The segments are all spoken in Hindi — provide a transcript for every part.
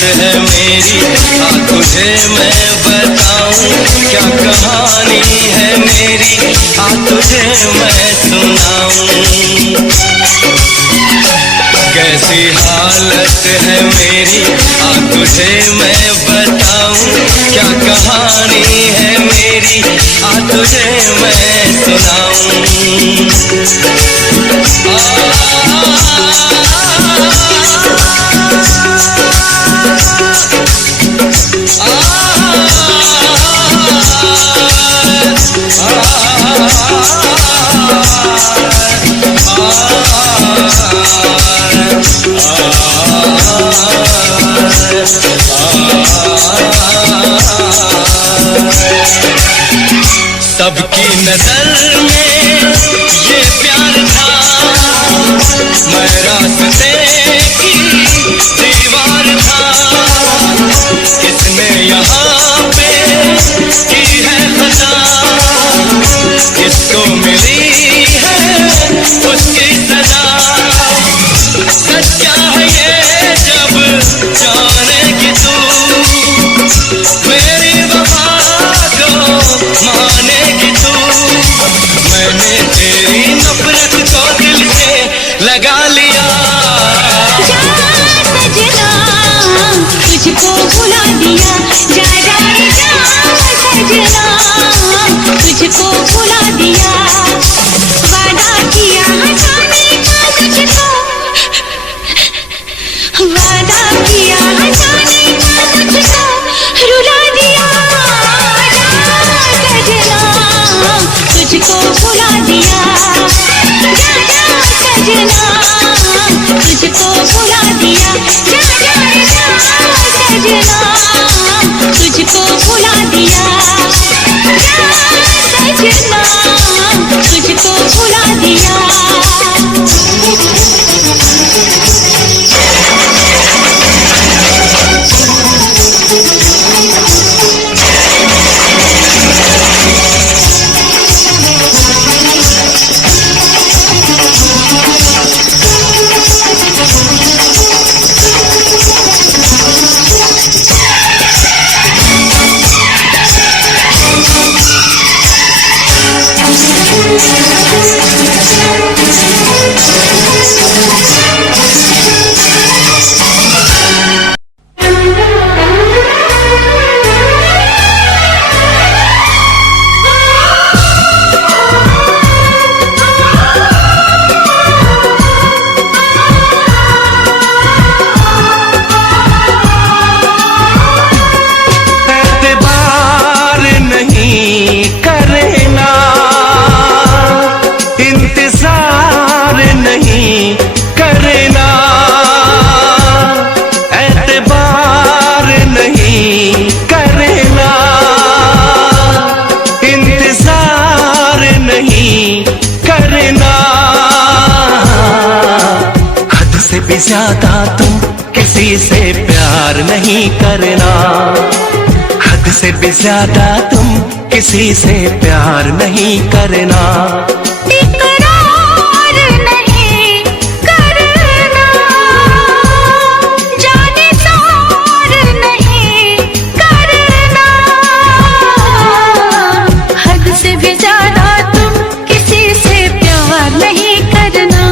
है मेरी, तुझे मैं बताऊं क्या कहानी है मेरी, तुझे मैं सुनाऊं। कैसी हालत है मेरी, तुझे मैं बताऊं क्या कहानी है मेरी, तुझे मैं सुनाऊं। सबकी नजर में ये प्यार था, मैं रास्ते की दीवार था। किसने यहाँ पे की है खता, किसको मिली है उसकी सजा। सच्चा है ये जब जानेगी तू, मेरी वफा को मानेगी तू। मैंने तेरी नफरत को दिल से लगा लिया। जा सजना तुझको भुला दिया, जा जा जा सजना तुझको भुला दिया। वादा किया हंसाने का तुझको, वादा किया हंसाने का तुझको रुला दिया। जा सजना तुझको भुला दिया, जा जा सजना तुझको भुला दिया। जा जा जा सजना तुझको भुला दिया, जा सजना तुझको भुला दिया। से भी ज्यादा तुम किसी से प्यार नहीं करना, हद से भी ज्यादा तुम किसी से प्यार नहीं करना। इकरार नहीं करना, जानिसार नहीं करना, हद से भी ज्यादा तुम किसी से प्यार नहीं करना,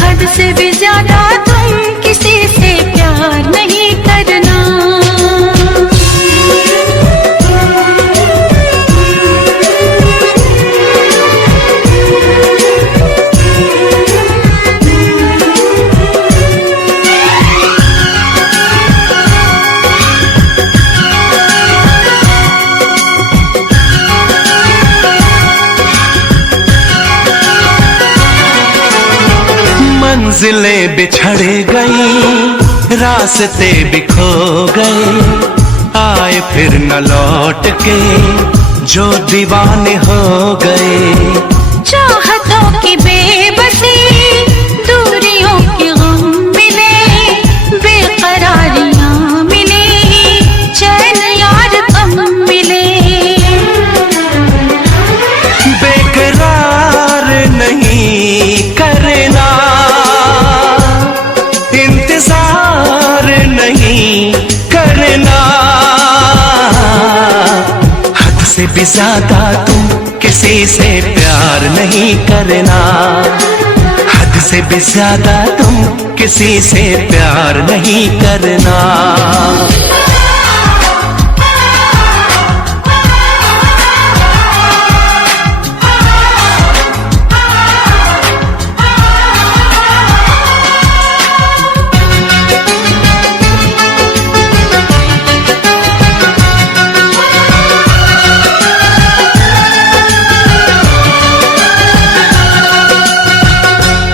हद से भी ज्यादा तुम किसी से प्यार नहीं करना। मंजिलें बिछड़ गई, रास्ते भी खो गए, आए फिर न लौट के जो दीवाने हो गए। चाहतों की बेबसी, दूरियों के गम मिले, बेकरारियां मिली, चैन यार कम मिले। बेकरार नहीं करना, इंतजार नहीं करना, हद से भी ज्यादा तुम किसी से प्यार नहीं करना, हद से भी ज्यादा तुम किसी से प्यार नहीं करना।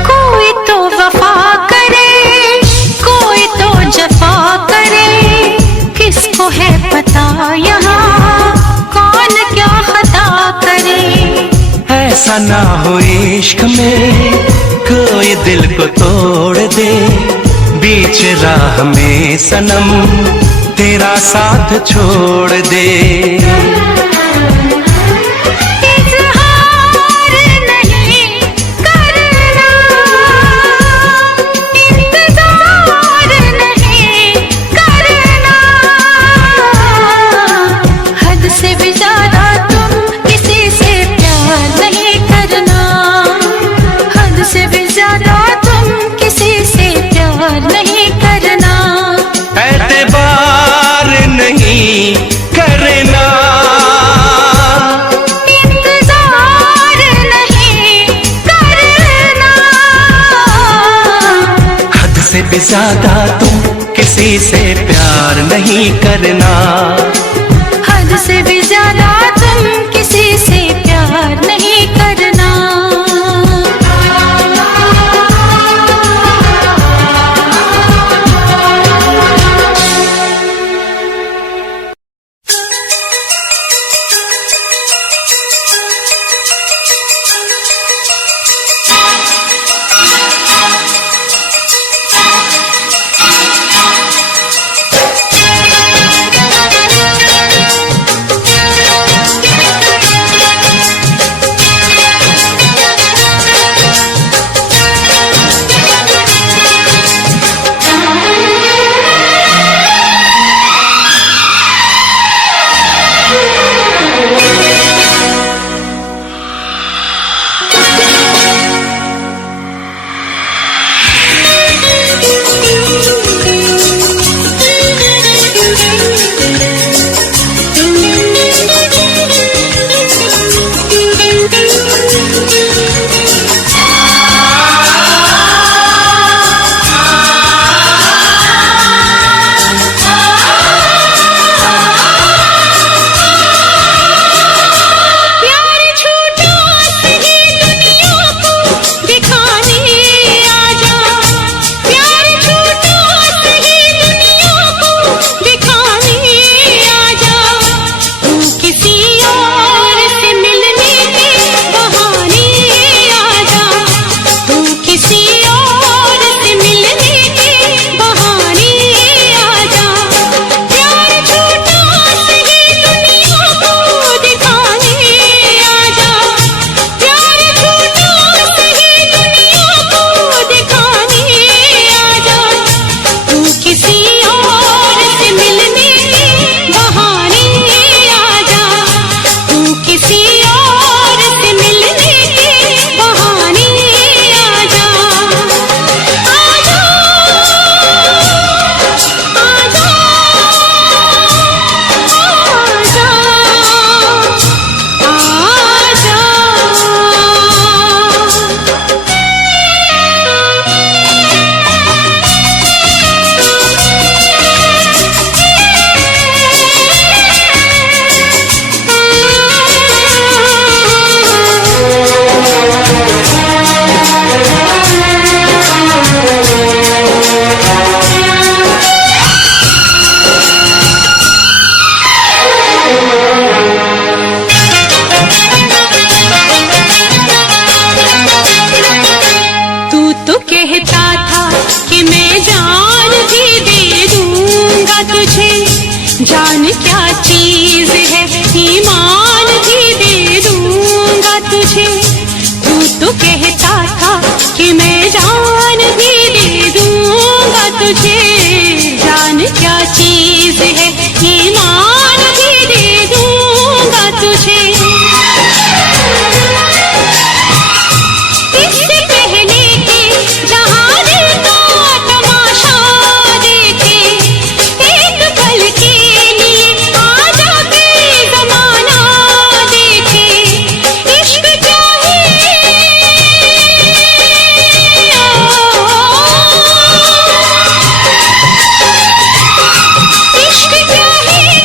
कोई तो वफा करे, कोई तो जफा करे, किसको है पता यहाँ कौन क्या खता करे। ऐसा ना हो इश्क में कोई दिल को तोड़ दे, बीच राह में सनम तेरा साथ छोड़ दे। इजहार नहीं करना, इंतजार नहीं करना, हद से भी ज्यादा तुम किसी से प्यार नहीं करना, हद से भी ज्यादा तुम किसी से प्यार नहीं करना। एतबार नहीं करना, इंतजार नहीं करना, हद से भी ज्यादा तुम किसी से प्यार नहीं करना, हद से भी ज्यादा तुम किसी से प्यार नहीं करना। जान क्या चीज है, ईमान भी दे दूंगा तुझे। तू तो कहता था कि मैं जान भी दे दूंगा तुझे। जान क्या चीज है, ईमान भी दे दूंगा तुझे। इससे पहले कि जहां दिल का तमाशा देखे, एक पल के लिए आजा के जमाना देखे। इश्क चाहिए, इश्क चाहिए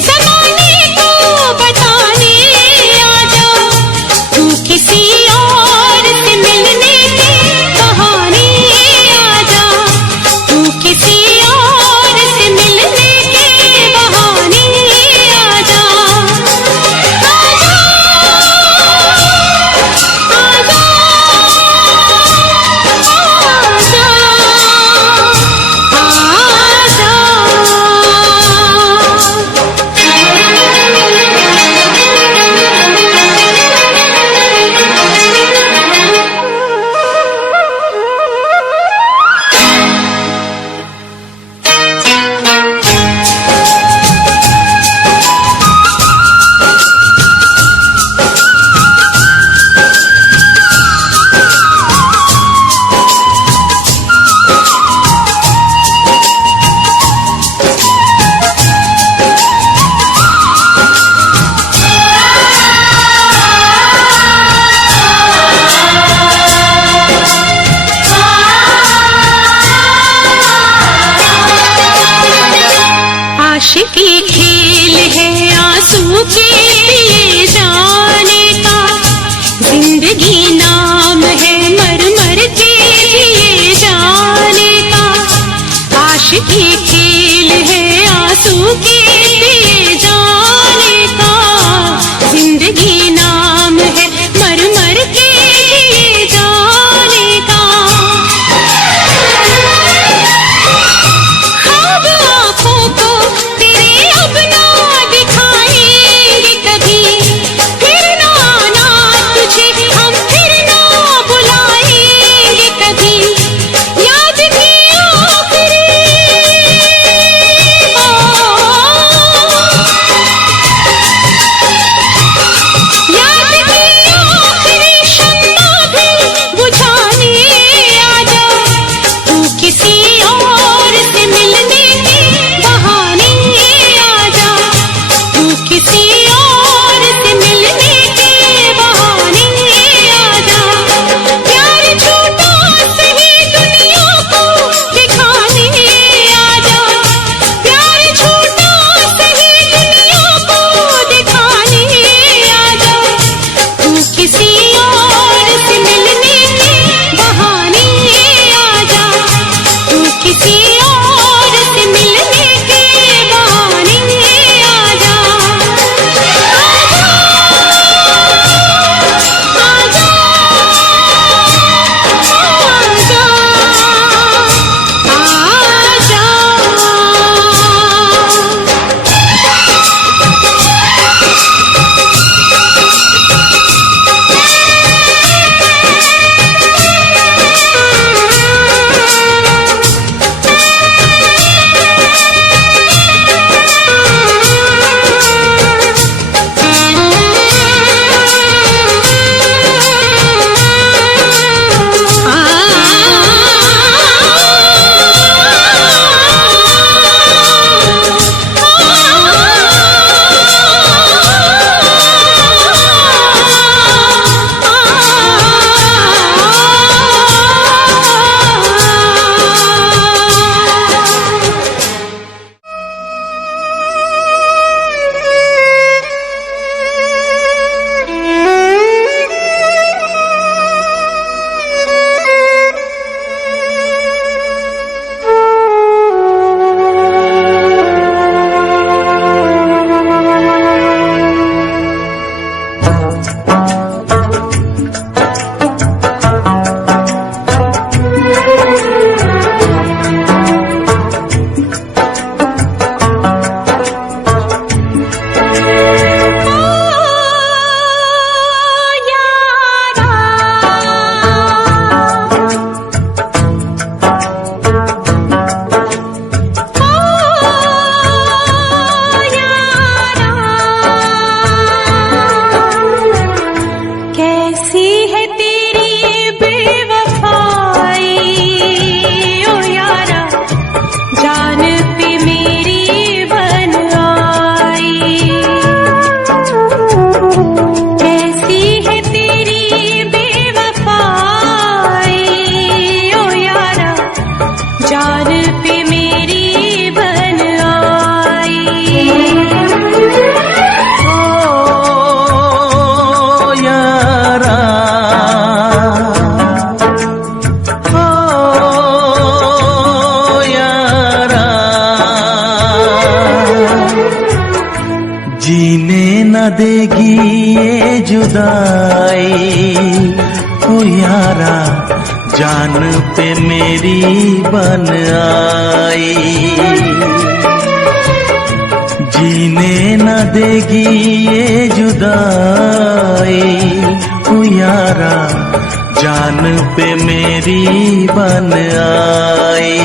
जमाने को बताने आजा। तू किसी और से मिलने के बहाने आजा। तू किसी और से मिलने के बहाने आजा। आजा, आजा, आशिकी खेल है आंसू के पिए जाने का। जिंदगी नाम है मर मर के जिए जाने का। आशिकी खेल है आंसू के पिए जाने का। जिंदगी नाम है मर मर के जिए जाने का। ख्वाब आँखों को तेरे अब ना दिखाएंगे कभी। फिर ना आना तुझे हम फिर ना बुलाएंगे कभी। याद की आखिरी देगी ये जुदाई, ओ यारा जान पे मेरी बन आई। जीने न देगी ये जुदाई, ओ यारा जान पे मेरी बन आई।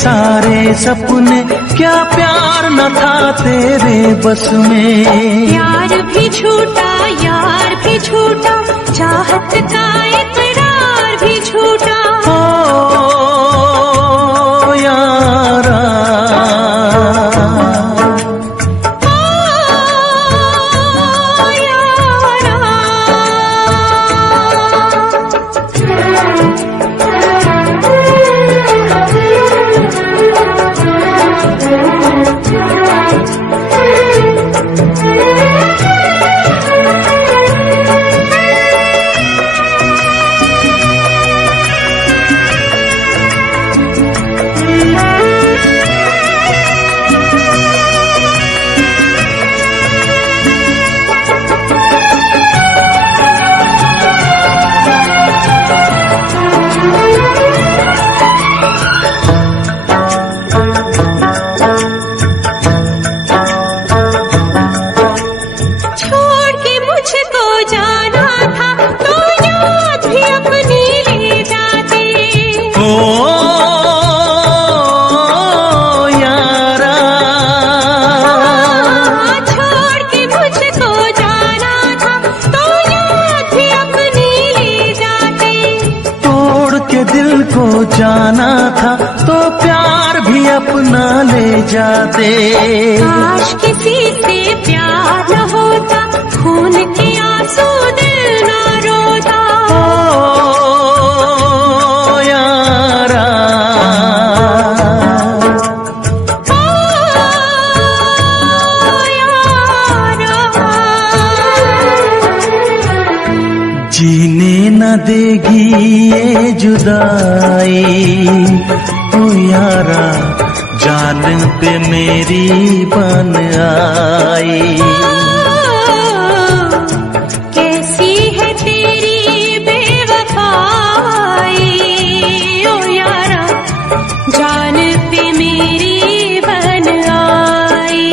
सारे सपने क्या प्यार न था तेरे बस में। प्यार भी झूठा यार भी झूठा, चाहत का इकरार भी झूठा। ओ यारा दिल को जाना था तो प्यार भी अपना ले जाते। काश किसी से प्यार न होता, खून के आंसू दिल न रोता। ओ यारा जीने न देगी ये जुदाई, ओ यारा जान पे मेरी बन आई। कैसी है तेरी बेवफाई, ओ यारा जान पे मेरी बन आई।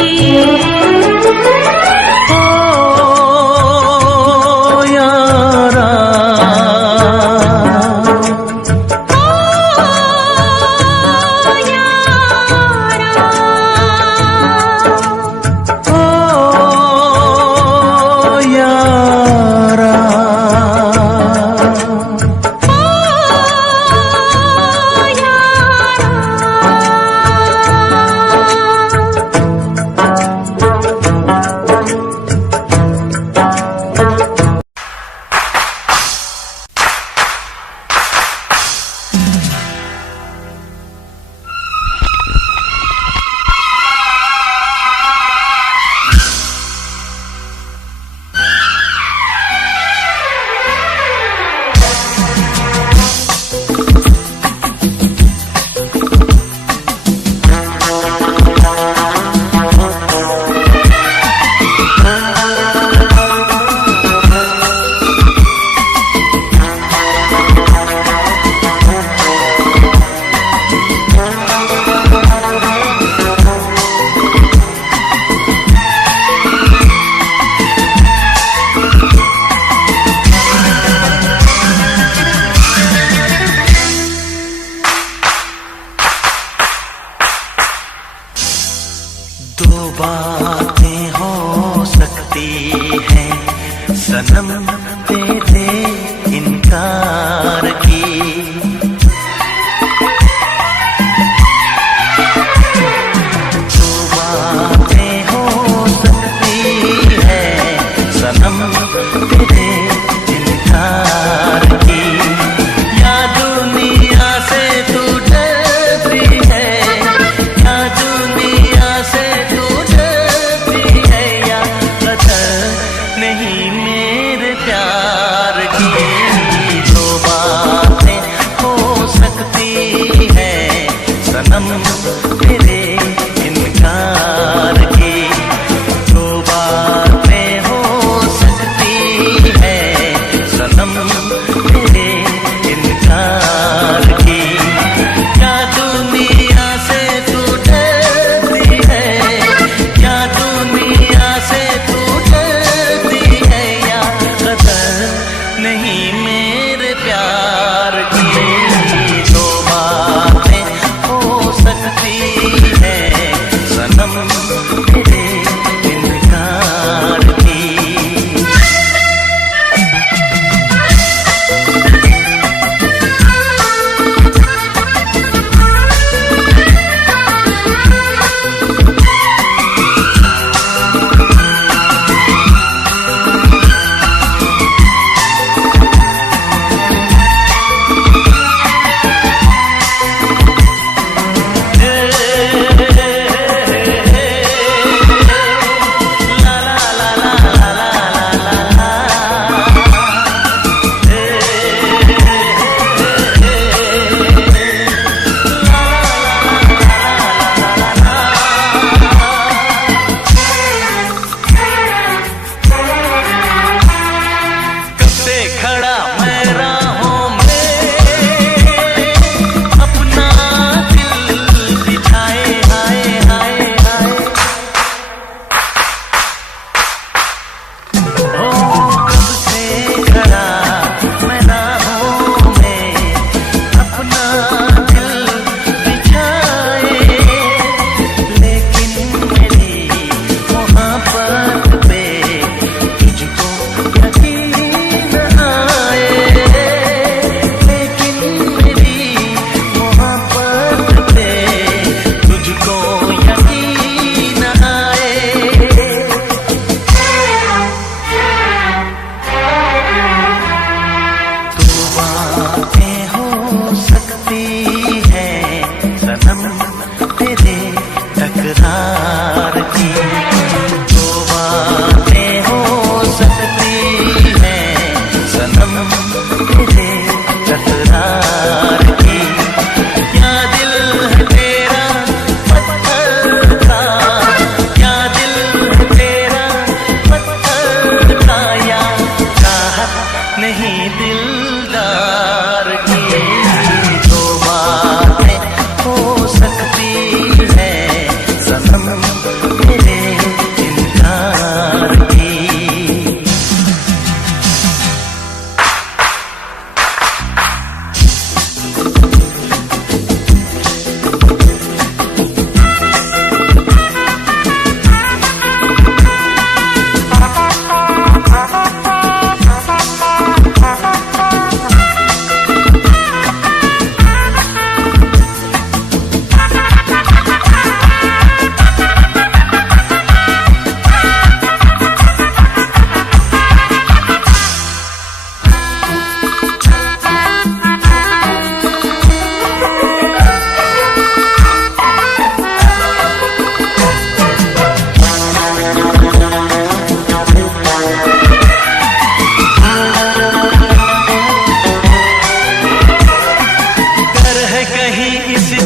नहीं मेरे प्यार की। दो बातें हो सकती है सनम तेरे इनकार की। तकरार की। दो बातें हो सकती हैं सनम तेरे तकरार की। क्या दिल है तेरा पत्थर का, क्या दिल है तेरा पत्थर का, या चाहत नहीं दिलदार की। दो बातें हो सकती है सनम तेरे इनकार की।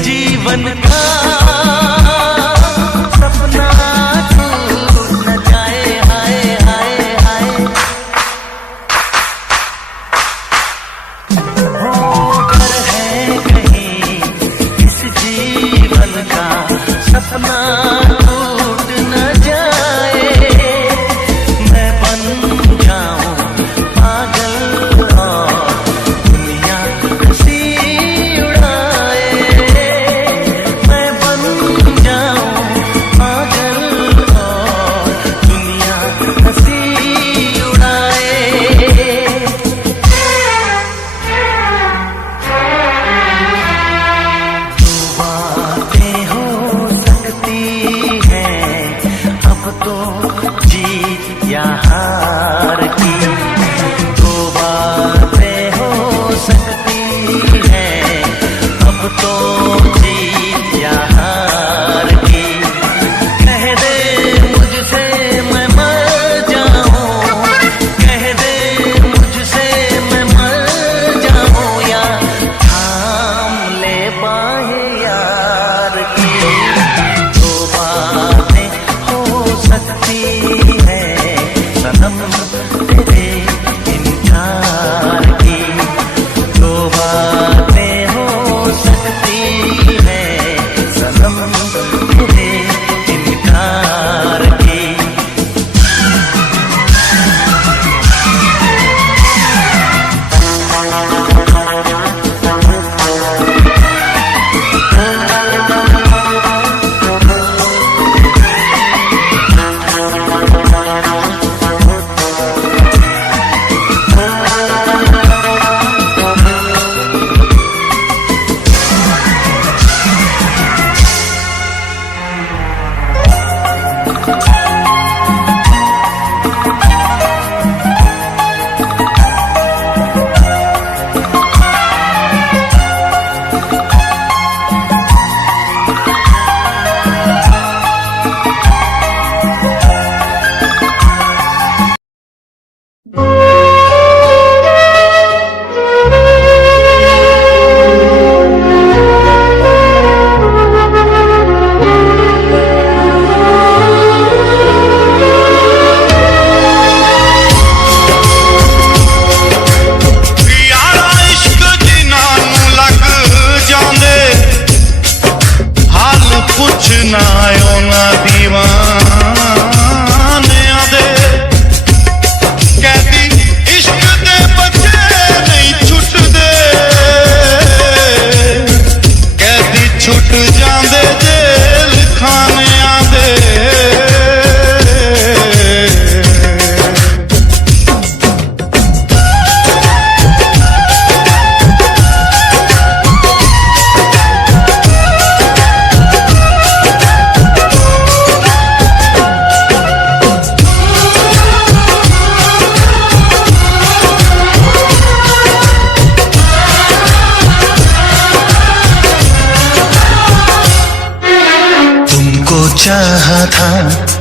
जीवन का सपना टूट न जाए, हाय हाय हाय। हो कर है कहीं इस जीवन का सपना टूट न जाए। मैं बन जाऊं पागल और दुनिया हंसी हो सकती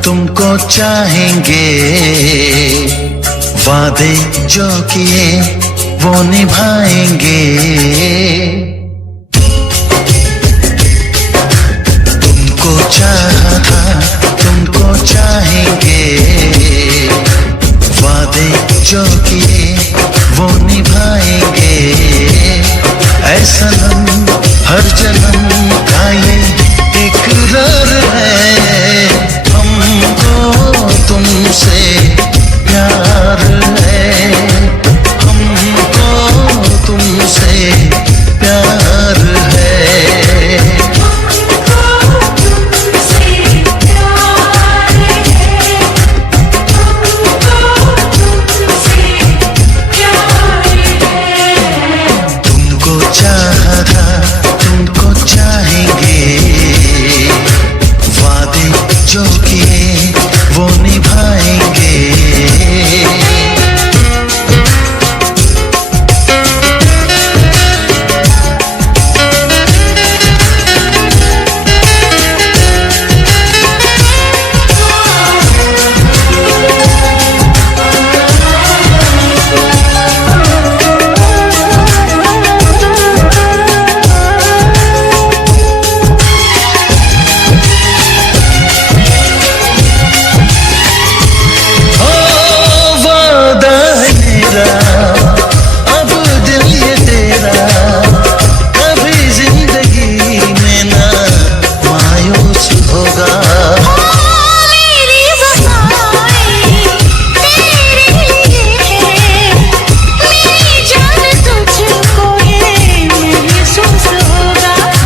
तुमको चाहेंगे, वादे जो किए वो निभाएंगे। तुमको चाहा था, तुमको चाहेंगे, वादे जो किए वो निभाएंगे। ऐ सनम हर जन्म का ये इकरार है, हमको तुमसे प्यार है, हमको तुमसे प्यार है।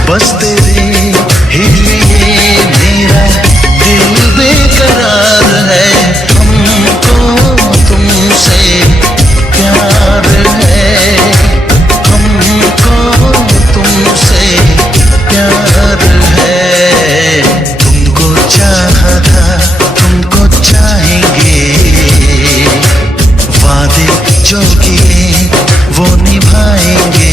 बस तेरे ही लिए मेरा दिल बेकरार है, हमको तुमसे प्यार है, हमको तुमसे प्यार है। तुमको चाहा था, तुमको चाहेंगे, वादे जो किए वो निभाएंगे।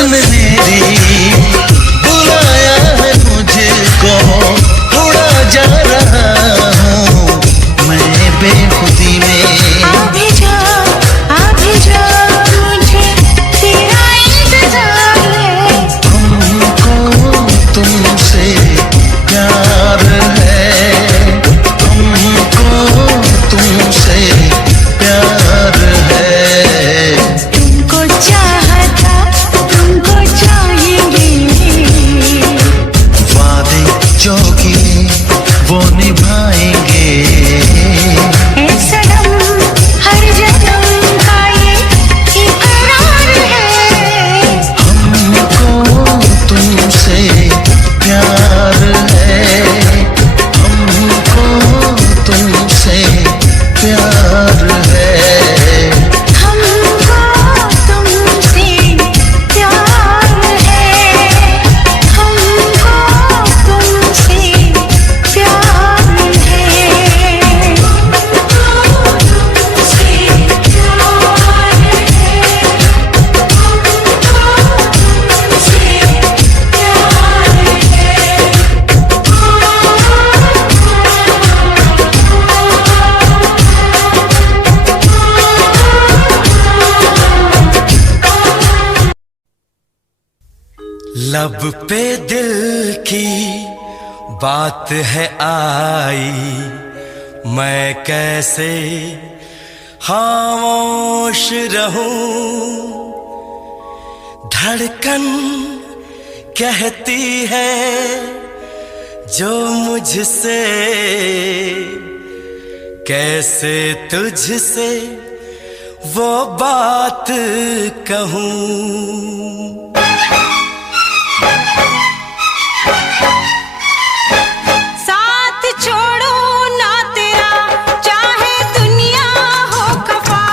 मेरी बुलाया है मुझको, उड़ा जा रहा हूँ मैं बेखुदी में। आ भी जा मुझे तेरा इंतजार है, हमको तुमसे प्यार है, हमको तुमसे प्यार है। तुमको चाहा था, तुमको चाहेंगे, वादे जो किए वो निभाएंगे। ऐ सनम हर जन्म का ये इकरार है, हमको तुमसे प्यार है, हमको तुमसे प्यार है। हमको तुमसे प्यार है, हमको तुमसे प्यार है, लब पे दिल की बात है आई, मैं कैसे खामोश रहूं। धड़कन कहती है जो मुझसे, कैसे तुझसे वो बात कहूँ। साथ छोड़ो ना तेरा चाहे दुनिया हो खफा,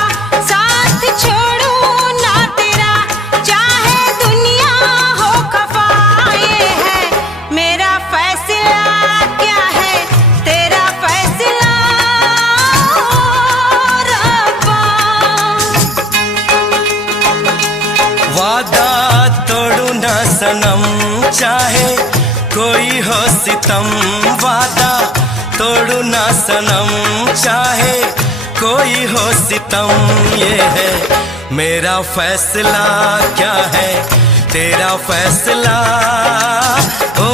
साथ छोड़ो ना तेरा चाहे दुनिया हो खफा। ये है मेरा फैसला, क्या है तेरा फैसला रब्बा। वादा तोड़ू ना सनम चाहे कोई हो सितम, वादा तोड़ू ना सनम चाहे कोई हो सितम। ये है मेरा फैसला, क्या है तेरा फैसला ओ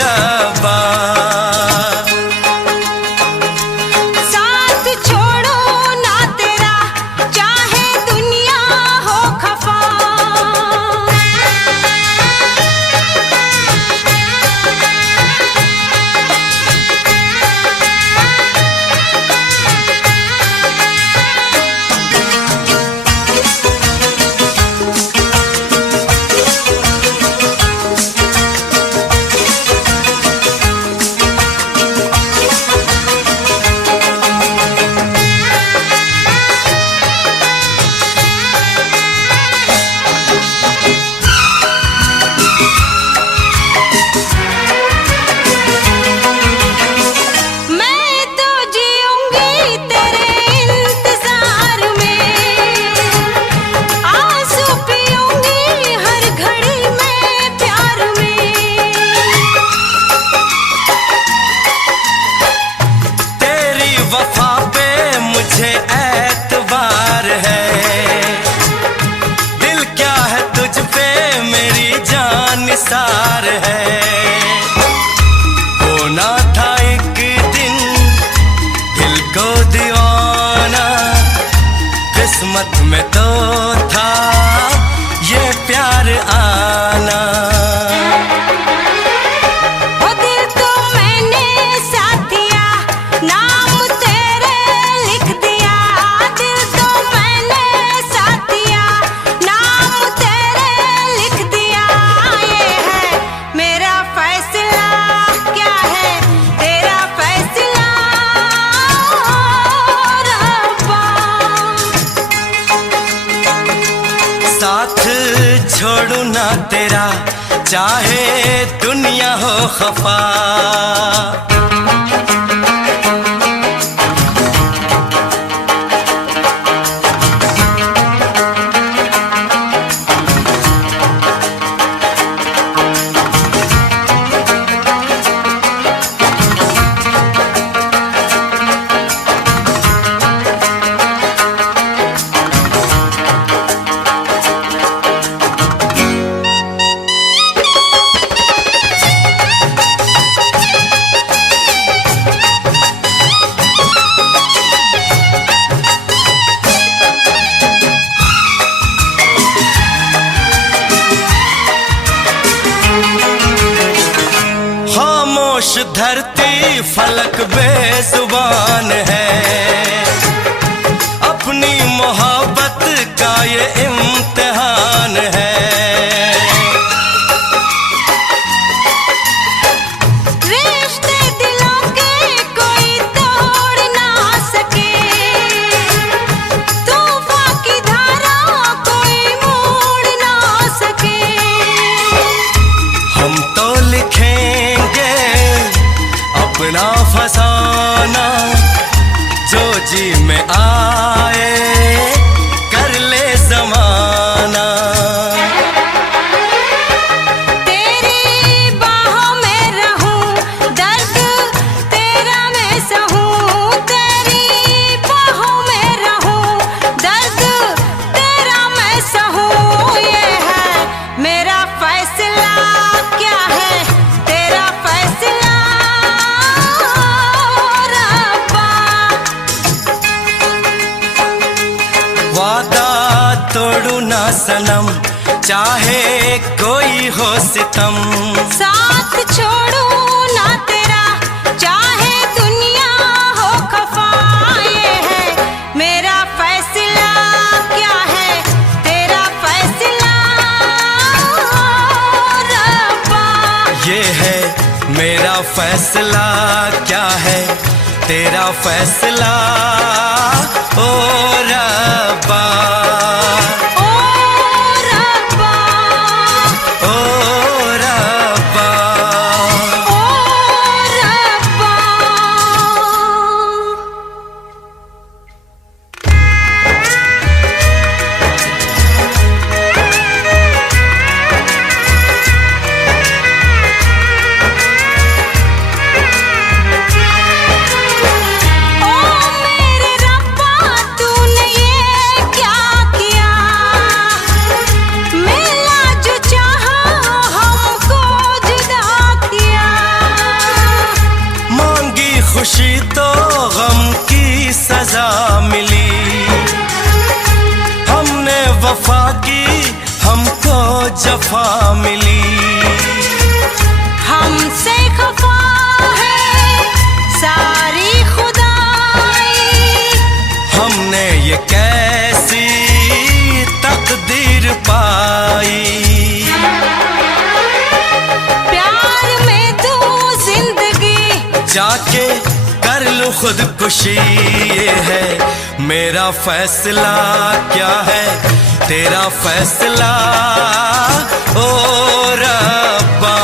रब्बा। साथ छोड़ो ना तेरा चाहे दुनिया हो खफा। मैं तो जीऊंगी तेरे इंतजार में, आंसू पीऊंगी हर घड़ी में प्यार में। तेरी वफा पे मुझे एतबार है, दिल क्या है तुझ पे मेरी जान निसार है। होना था एक दिन दिल को दीवाना, किस्मत में तो था ये प्यार आना। वो दिल तो मैंने साथ दिया, नाम तेरे लिख दिया। दिल तो मैंने साथ दिया, नाम तेरे लिख दिया। ये है मेरा फैसला, क्या है तेरा फैसला रब्बा। साथ छोड़ू ना तेरा चाहे दुनिया हो खफा। खामोश धरती फलक बेजुबान है, अपनी मोहब्बत का ये इम्तिहान है। रिश्ते दिलों के कोई तोड़ ना सके, तूफान की धारा कोई मोड़ ना सके। हम तो लिखेंगे अपना फसाना, जो जी में आए कर ले जमाना। तेरी बाहों में रहूं, दर्द तेरा मैं सहूं। तेरी बाहों में रहूं, दर्द तेरा मैं सहूं। ये है मेरा फैसला, क्या है तेरा फैसला रब्बा। वादा तोड़ू ना सनम चाहे कोई कोई हो सितम, साथ छोड़ू ना तेरा चाहे दुनिया हो खफा। ये है मेरा फैसला, क्या है तेरा फैसला रब्बा। ये है मेरा फैसला, क्या है तेरा फैसला ओ रब्बा। ओ रब्बा, ओ रब्बा, ओ रब्बा। ओ मेरे रब्बा, तूने ये क्या किया? मिलना जो चाहा हमको जुदा किया। मांगी खुशी तो गम की सजा मिली, हमने वफा की हमको जफा मिली। हमसे खफा है सारी खुदाई, हमने ये कैसी तकदीर पाई। प्यार में तू जिंदगी जाके कर लूं खुदकुशी, ये है मेरा फैसला, क्या है तेरा फैसला ओ रब्बा।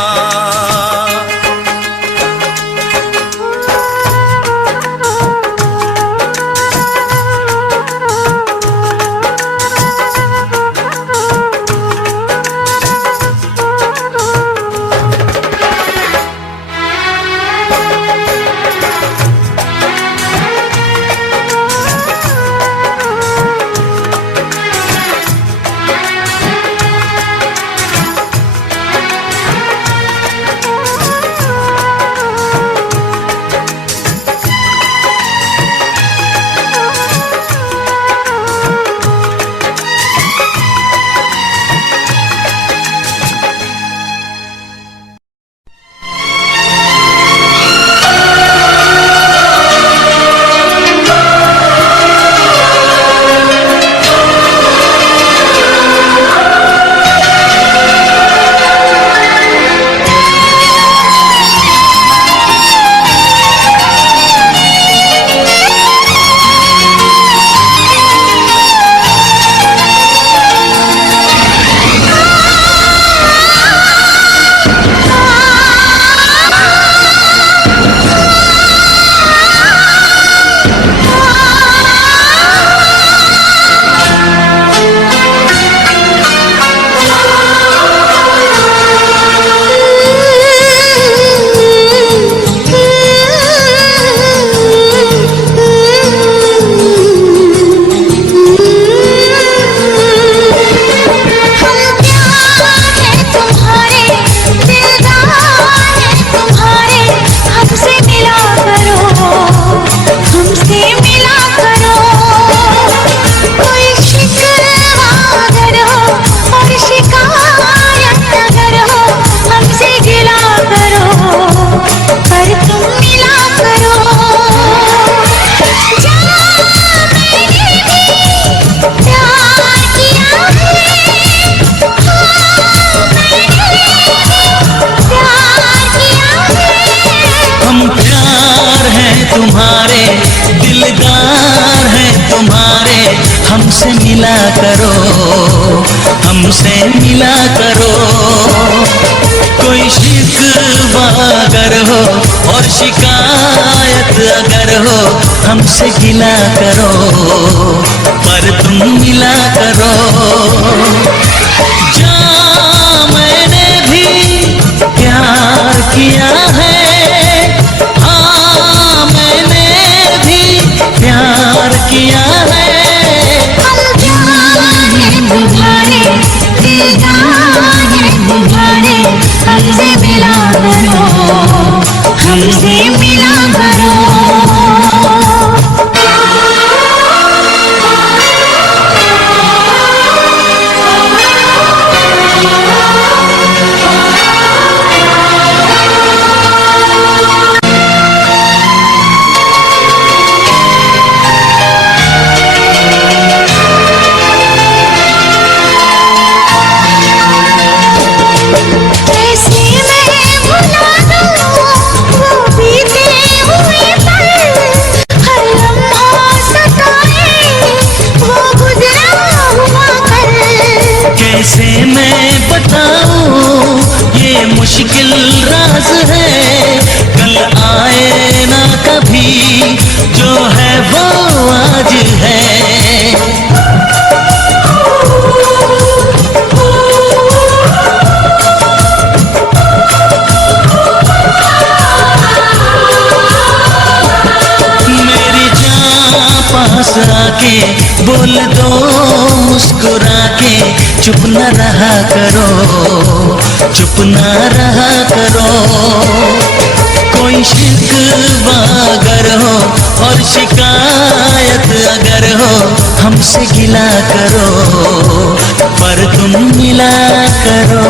हमसे मिला करो, हमसे मिला करो। कोई शिकवा अगर हो और शिकायत अगर हो, हमसे गिला करो पर तुम मिला करो। जहाँ मैंने भी प्यार किया है, हाँ मैंने भी प्यार किया है। तुम्हारे दीदार तुम्हारे, हमसे मिला करो, हमसे मिला करो। मुश्किल राज है, कल आए ना कभी, जो है वो आज है। पास आके बोल दो मुस्कुरा के, चुप न रहा करो, चुप न रहा करो। कोई शिकवा अगर हो और शिकायत अगर हो, हमसे गिला करो, पर तुम मिला करो।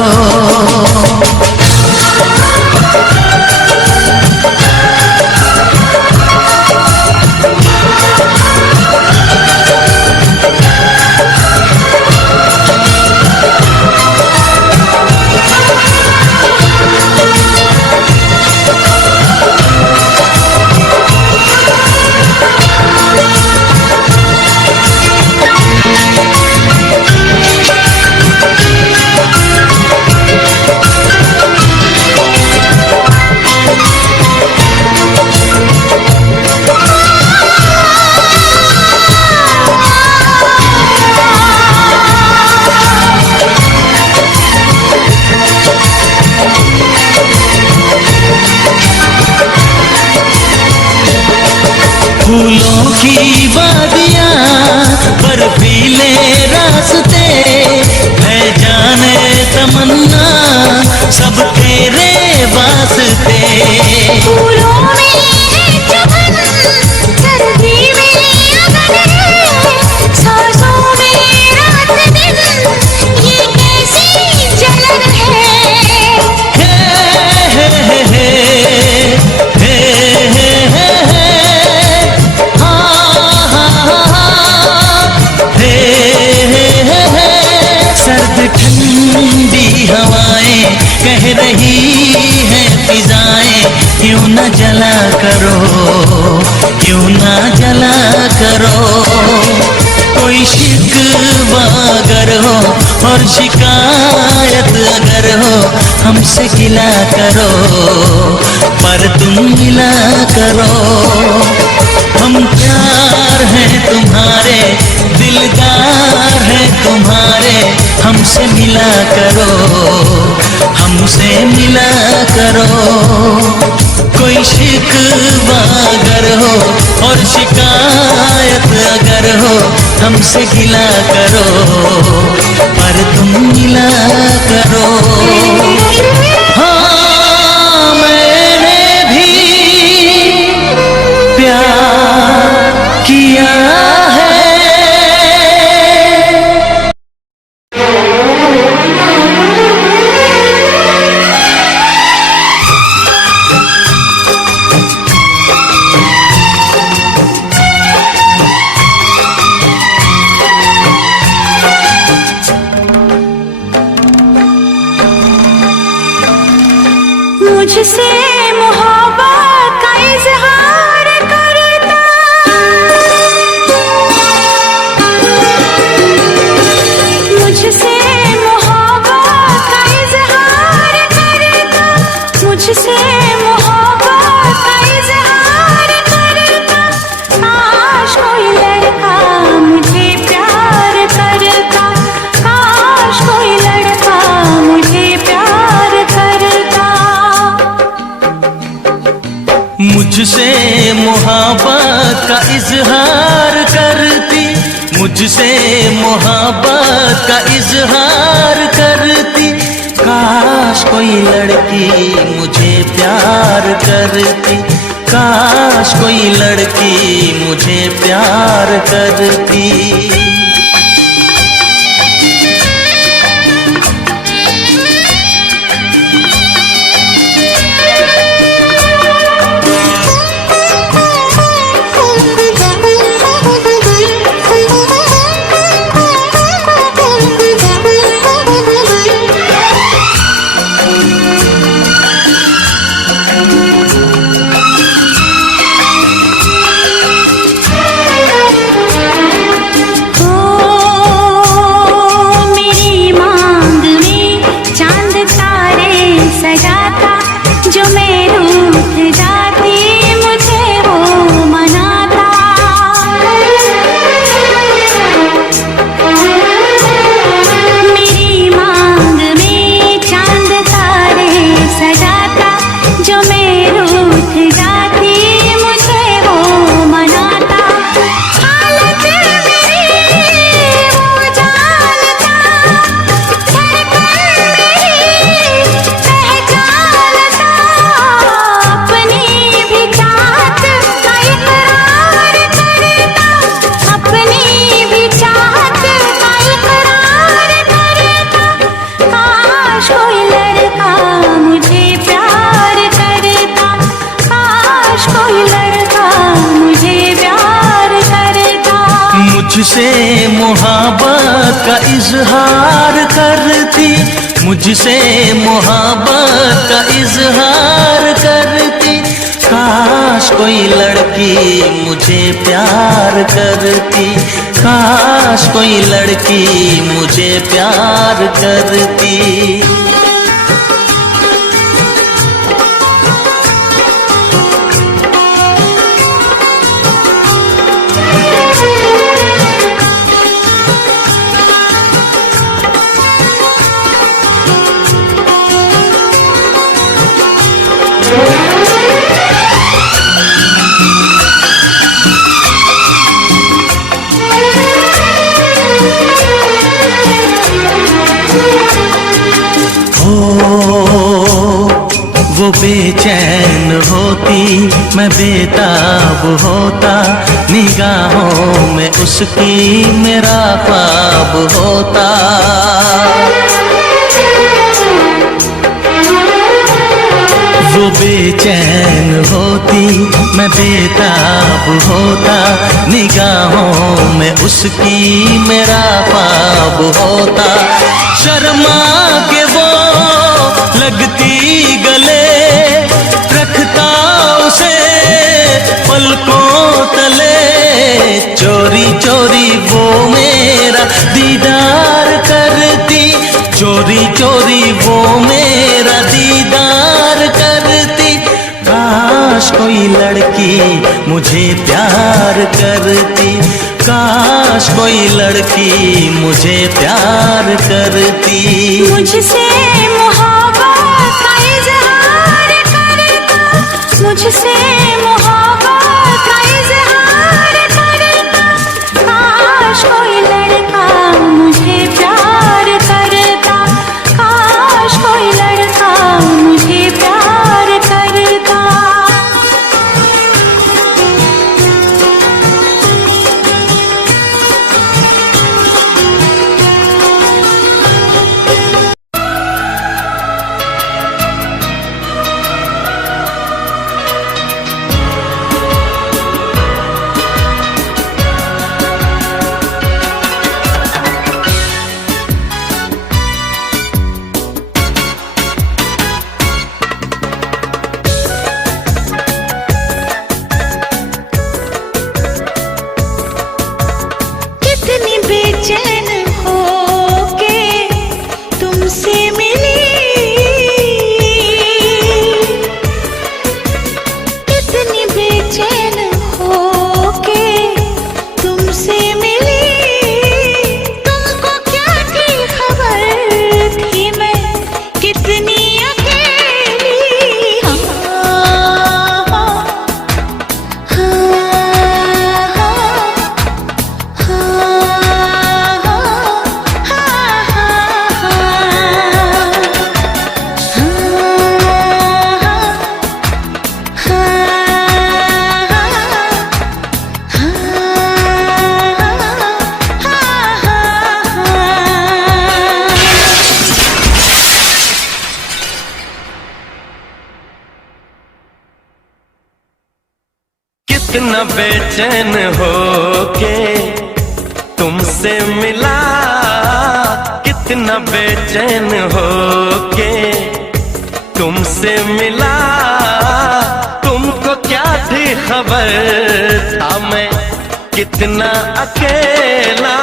फूलों की वादियाँ, बर्फीले रास्ते, है जाने तमन्ना सब तेरे वास्ते। फूलों में है चमन, सर्दी में अगन है, सांसों में रात दिन, ये कैसी जलन है। हे हे हे ठंडी हवाएं कह रही है फिजाएं, क्यों न जला करो, क्यों न जला करो। कोई शिकवा अगर हो और शिकायत अगर हो, हमसे गिला करो, पर तुम मिला करो। हम प्यार हैं तुम्हारे, दिलदार हैं तुम्हारे, हमसे मिला करो, हमसे मिला करो। कोई शिकवा अगर हो और शिकायत अगर हो, हमसे गिला करो, पर तुम मिला करो। हाँ मैंने भी प्यार किया है। मुझसे मोहब्बत का इजहार करता, मुझसे मोहब्बत का इजहार करता, मुझसे मोहब्बत का इजहार करता। काश कोई लड़का मुझे प्यार करता, काश कोई लड़का मुझे प्यार करता। मुझसे मोहब्बत का इजहार करती, मुझसे मोहब्बत का इजहार करती। काश कोई लड़की मुझे प्यार करती, काश कोई लड़की मुझे प्यार करती। मुझसे मोहब्बत का इजहार करती, मुझसे मोहब्बत का इजहार करती। काश कोई लड़की मुझे प्यार करती, काश कोई लड़की मुझे प्यार करती। वो बेचैन होती, मैं बेताब होता, निगाहों में उसकी मेरा ख्वाब होता। वो बेचैन होती, मैं बेताब होता, निगाहों में उसकी मेरा ख्वाब होता। शर्मा के वो लगती गले, रखता उसे पलकों तले। चोरी चोरी वो मेरा दीदार करती, चोरी चोरी वो मेरा दीदार करती। काश कोई लड़की मुझे प्यार करती, काश कोई लड़की मुझे प्यार करती। मुझसे मोहब्बत का इजहार करता, मुझसे मोहब्बत का इजहार करता। काश कोई लड़का मुझे प्यार करता, काश कोई लड़का मुझे प्यार करता। बेचैन होके तुमसे मिली, कितनी बेचैन होके तुमसे मिली। तुमको क्या थी खबर थी मैं कितनी अकेली। कितना बेचैन होके तुमसे मिला, कितना बेचैन होके तुमसे मिला। तुमको क्या थी खबर था मैं कितना अकेला।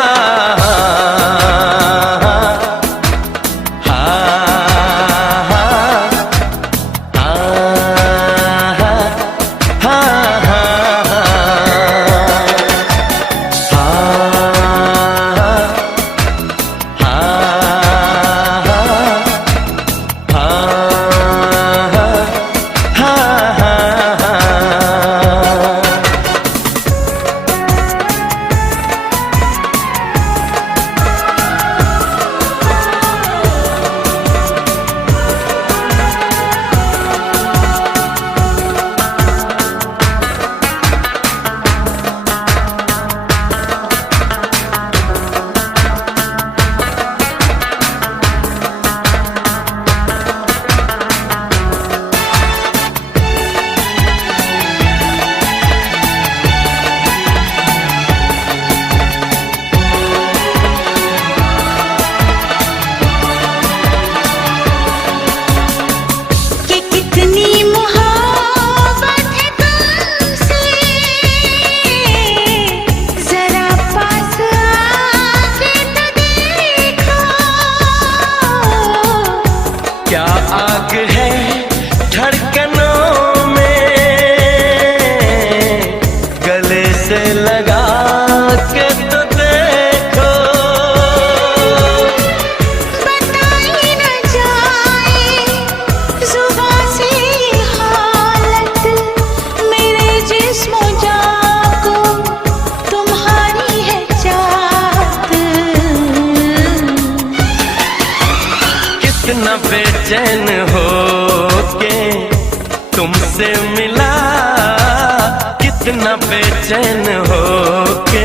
कितना बेचैन हो के तुमसे मिला, कितना बेचैन हो के।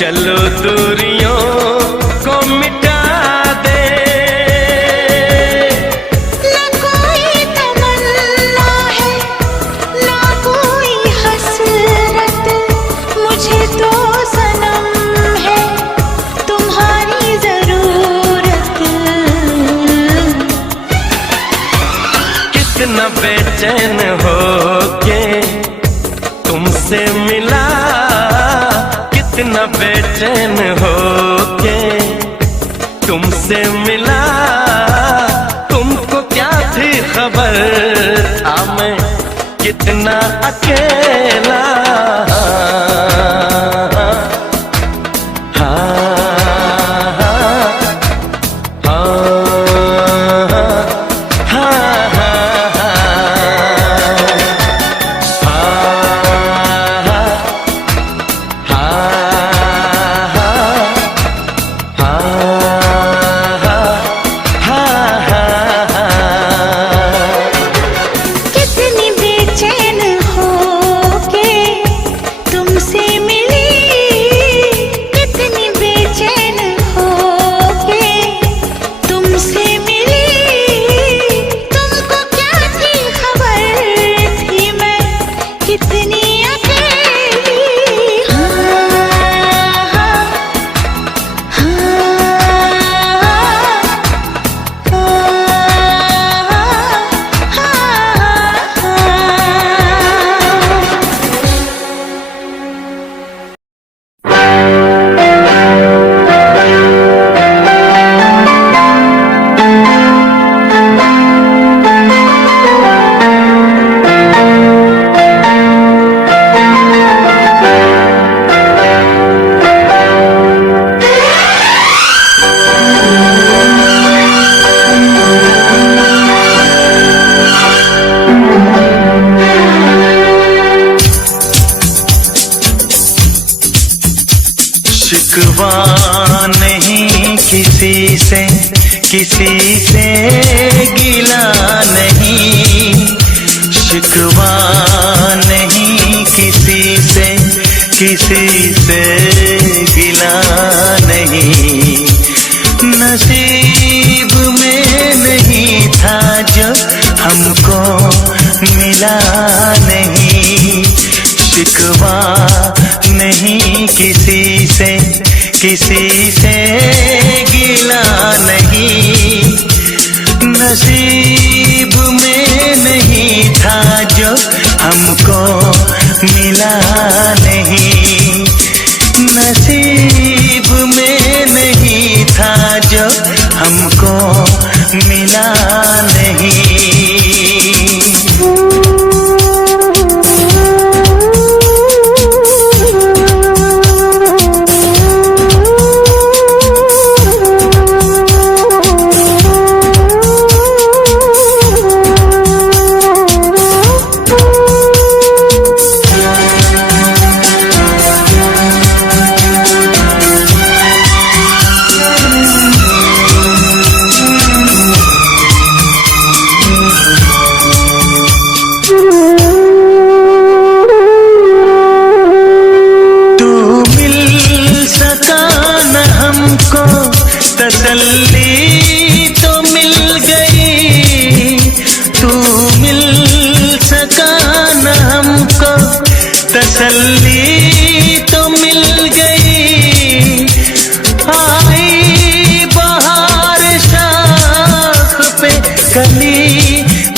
चलो दूरियों को मिटा दे, ना कोई तमन्ना है ना कोई हसरत, मुझे तो सनम है तुम्हारी जरूरत। कितना बेचैन हो के तुमसे मिला, कितना बेचैन हो के तुमसे मिला। तुमको क्या थी खबर था मैं कितना अकेला। शिकवा नहीं किसी से, किसी से गिला नहीं। शिकवा नहीं किसी से, किसी से गिला नहीं। नसीब में नहीं था जो हमको मिला नहीं। शिकवा नहीं किसी से, किसी से गिला नहीं। नसीब में नहीं था जो हमको मिला नहीं। नसीब में नहीं था जो हमको मिला नहीं। तसल्ली तो मिल गई, तू मिल सका न हमको, तसल्ली तो मिल गई। आई बहार शाख पे कली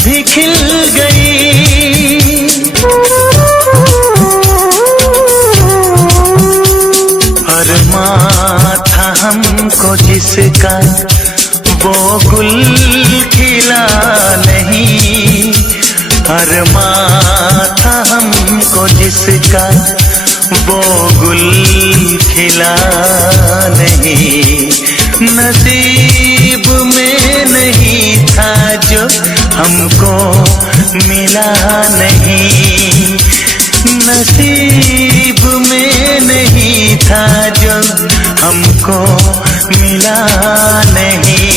भी खिल गई। अरमां था हमको जिसका वो गुल खिला नहीं, अरमां था हमको जिसका वो गुल खिला नहीं। नसीब में नहीं था जो हमको मिला नहीं, नसीब में नहीं था जो हमको मिला नहीं।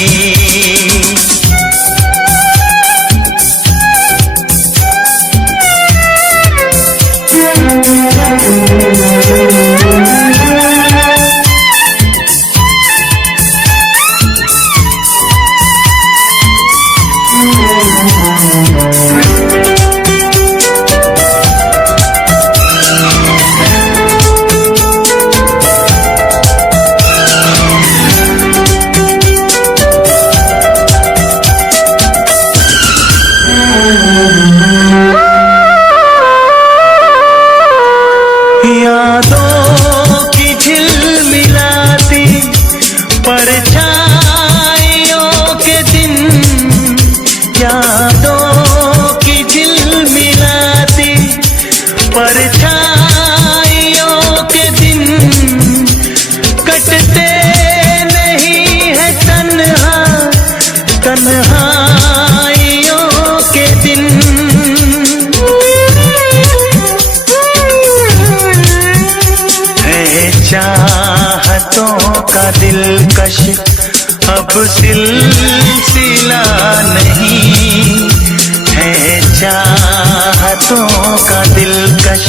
यादों की झिलमिलाती परछाइयों के दिन, यादों की झिलमिलाती परछाइयों के दिन, कटते नहीं है तन्हा तन्हाइयों के दिन। चाहतों का दिलकश अब सिलसिला नहीं है, चाहतों का दिलकश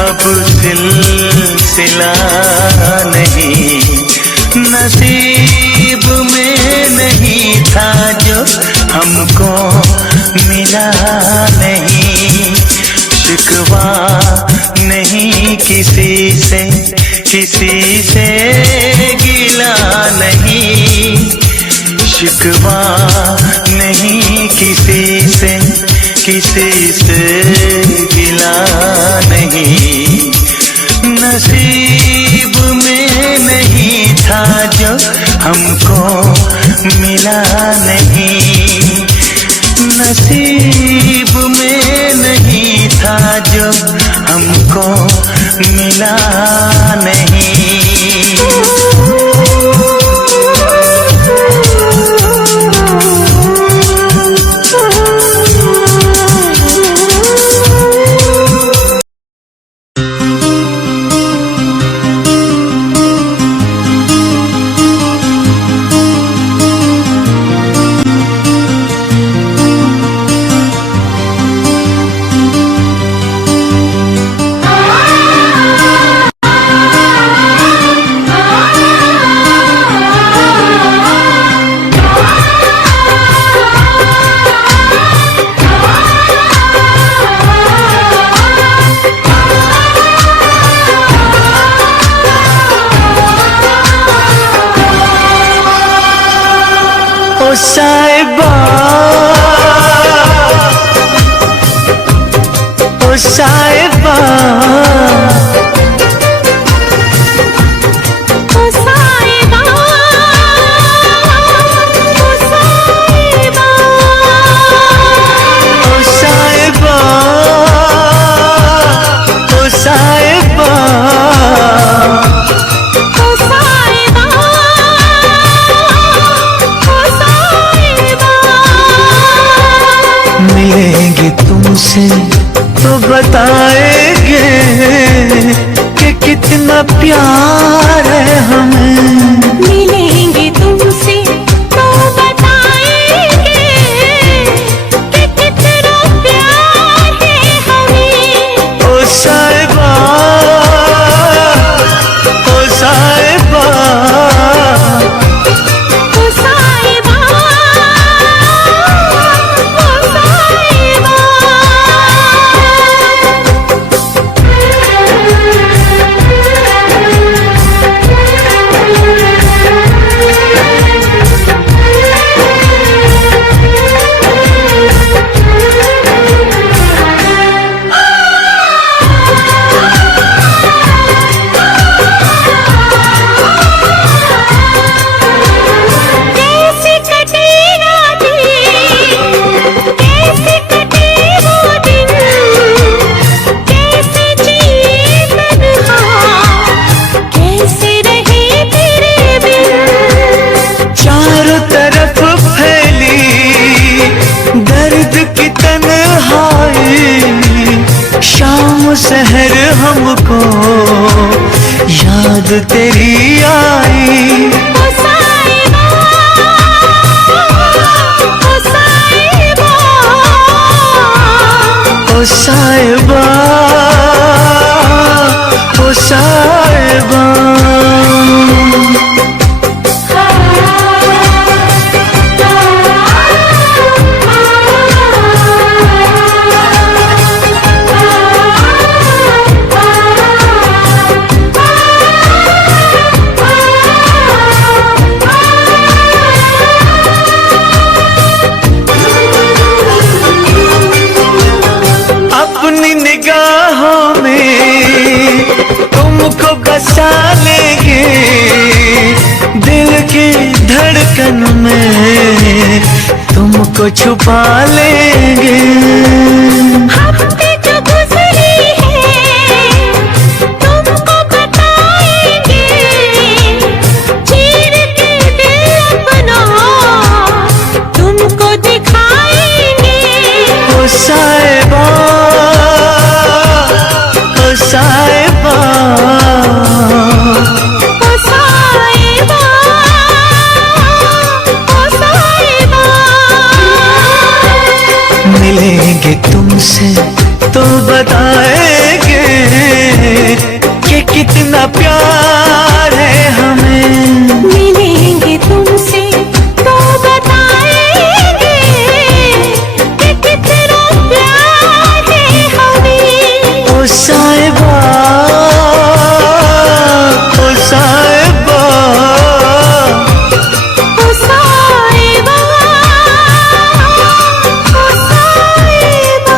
अब सिलसिला नहीं। नसीब में नहीं था जो हमको मिला नहीं, शिकवा नहीं किसी से गिला नहीं, शिकवा नहीं किसी से गिला नहीं। नसीब में नहीं था जो हमको मिला नहीं, नसीब में नहीं था जो हमको मिला नहीं। साहिबा ओ साहिबा ओ साहिबा ओ साहिबा ओ साहिबा ओ साहिबा मिलेंगे तुमसे तो बताएंगे कि कितना प्यार है हमें। मिलेंगे तुमसे तो बताएंगे कि कितना प्यार है हमें। ओ साहिबा ओ साहिबा ओ तन्हाई शाम सहर हमको याद तेरी आई। ओ साहिबा, ओ साहिबा, ओ साहिबा, ओ साहिबा। अपनी निगाहों में तुमको बसा लेंगे, दिल की धड़कन में तुमको छुपा लेंगे। हफ्ते जो गुजरी है तुमको बताएंगे, चीर के दिल अपना तुमको दिखाएंगे। ओ साहिबा, ओ साहिबा, ओ साहिबा, ओ साहिबा। मिलेंगे तुमसे तो बताएंगे कि कितना प्यार है हमें। मिलेंगे तुमसे तो बताएंगे कि कितना प्यार है हमें। ओ साहिबा, ओ साहिबा, ओ साहिबा, ओ साहिबा।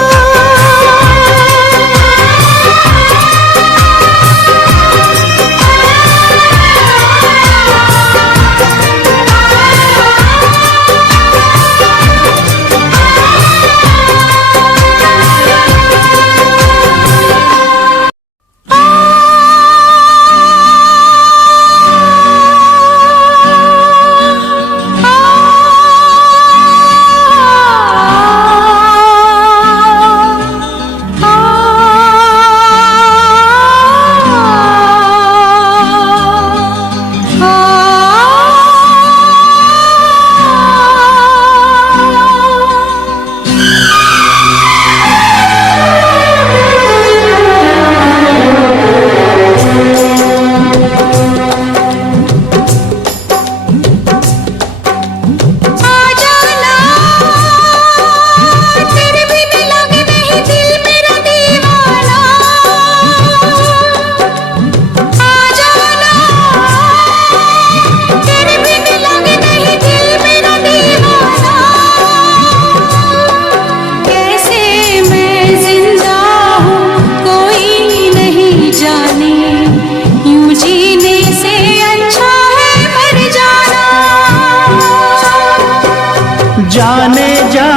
जाने जा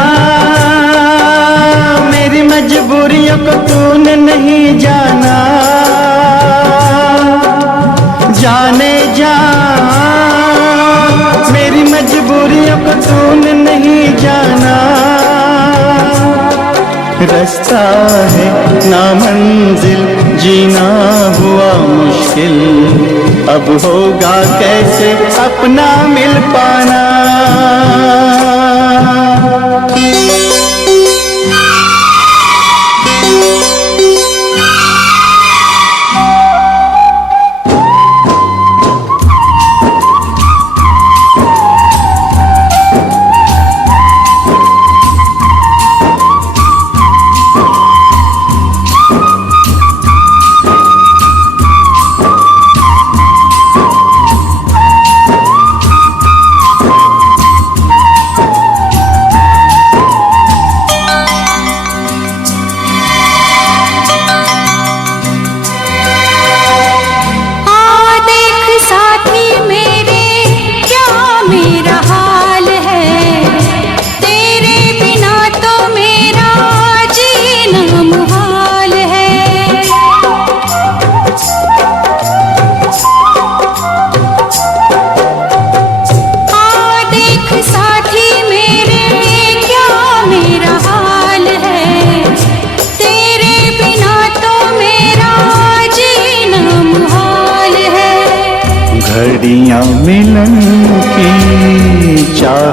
मेरी मजबूरियों को तूने नहीं जाना। जाने जा मेरी मजबूरियों को तूने नहीं जाना। रास्ता है ना मंजिल जीना हुआ मुश्किल, अब होगा कैसे अपना मिल पाना।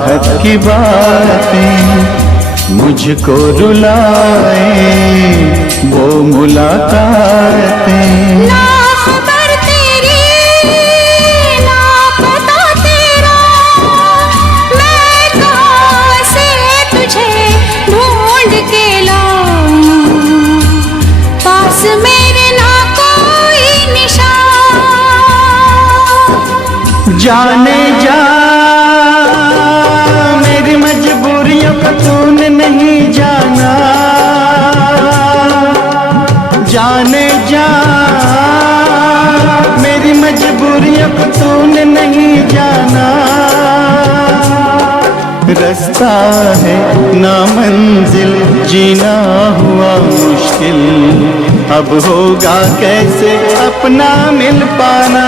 राहत की बातें मुझको रुलाए, वो मुलाकातें। ना खबर तेरी ना पता तेरा, मैं कहाँ से तुझे ढूंढ के लाऊं, पास मेरे ना कोई निशान। जाने जा मेरी मजबूरियों को तूने नहीं जाना, जाने जा मेरी मजबूरियों को तूने नहीं जाना। रास्ता है ना मंजिल, जीना हुआ मुश्किल, अब होगा कैसे अपना मिल पाना।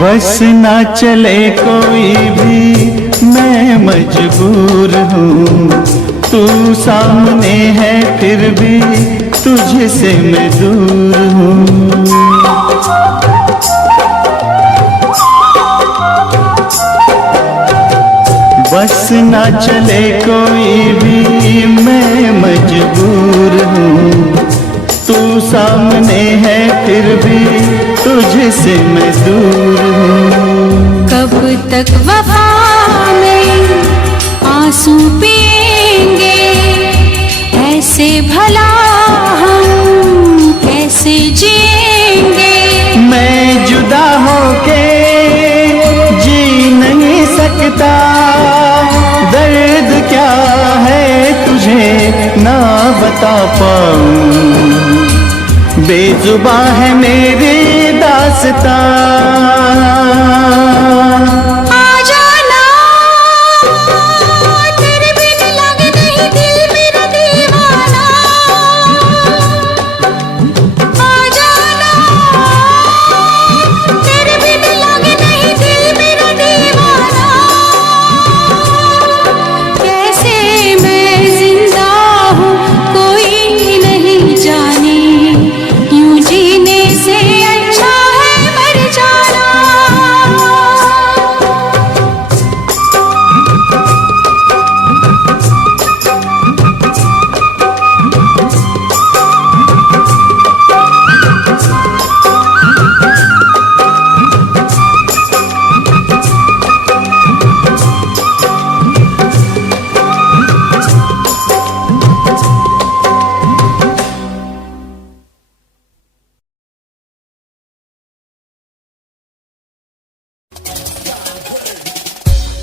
बस ना चले कोई भी मैं मजबूर हूँ, तू सामने है फिर भी तुझसे मैं दूर हूँ। बस ना चले कोई भी मैं मजबूर हूँ, तू सामने है फिर भी तुझसे मैं दूर हूँ। कब तक वफा में आंसू पिएंगे, ऐसे भला हम कैसे जिएंगे। मैं जुदा होके जी नहीं सकता, दर्द क्या है तुझे ना बता पाऊं, बेजुबां है मेरी दास्तां। आ जाना तेरे बिन लगे नहीं दिल मेरा दीवाना, आ जाना तेरे बिन लगे नहीं दिल मेरा दीवाना। कैसे मैं जिंदा हूँ कोई नहीं जाने, यूं जीने से अच्छा है मर जाना।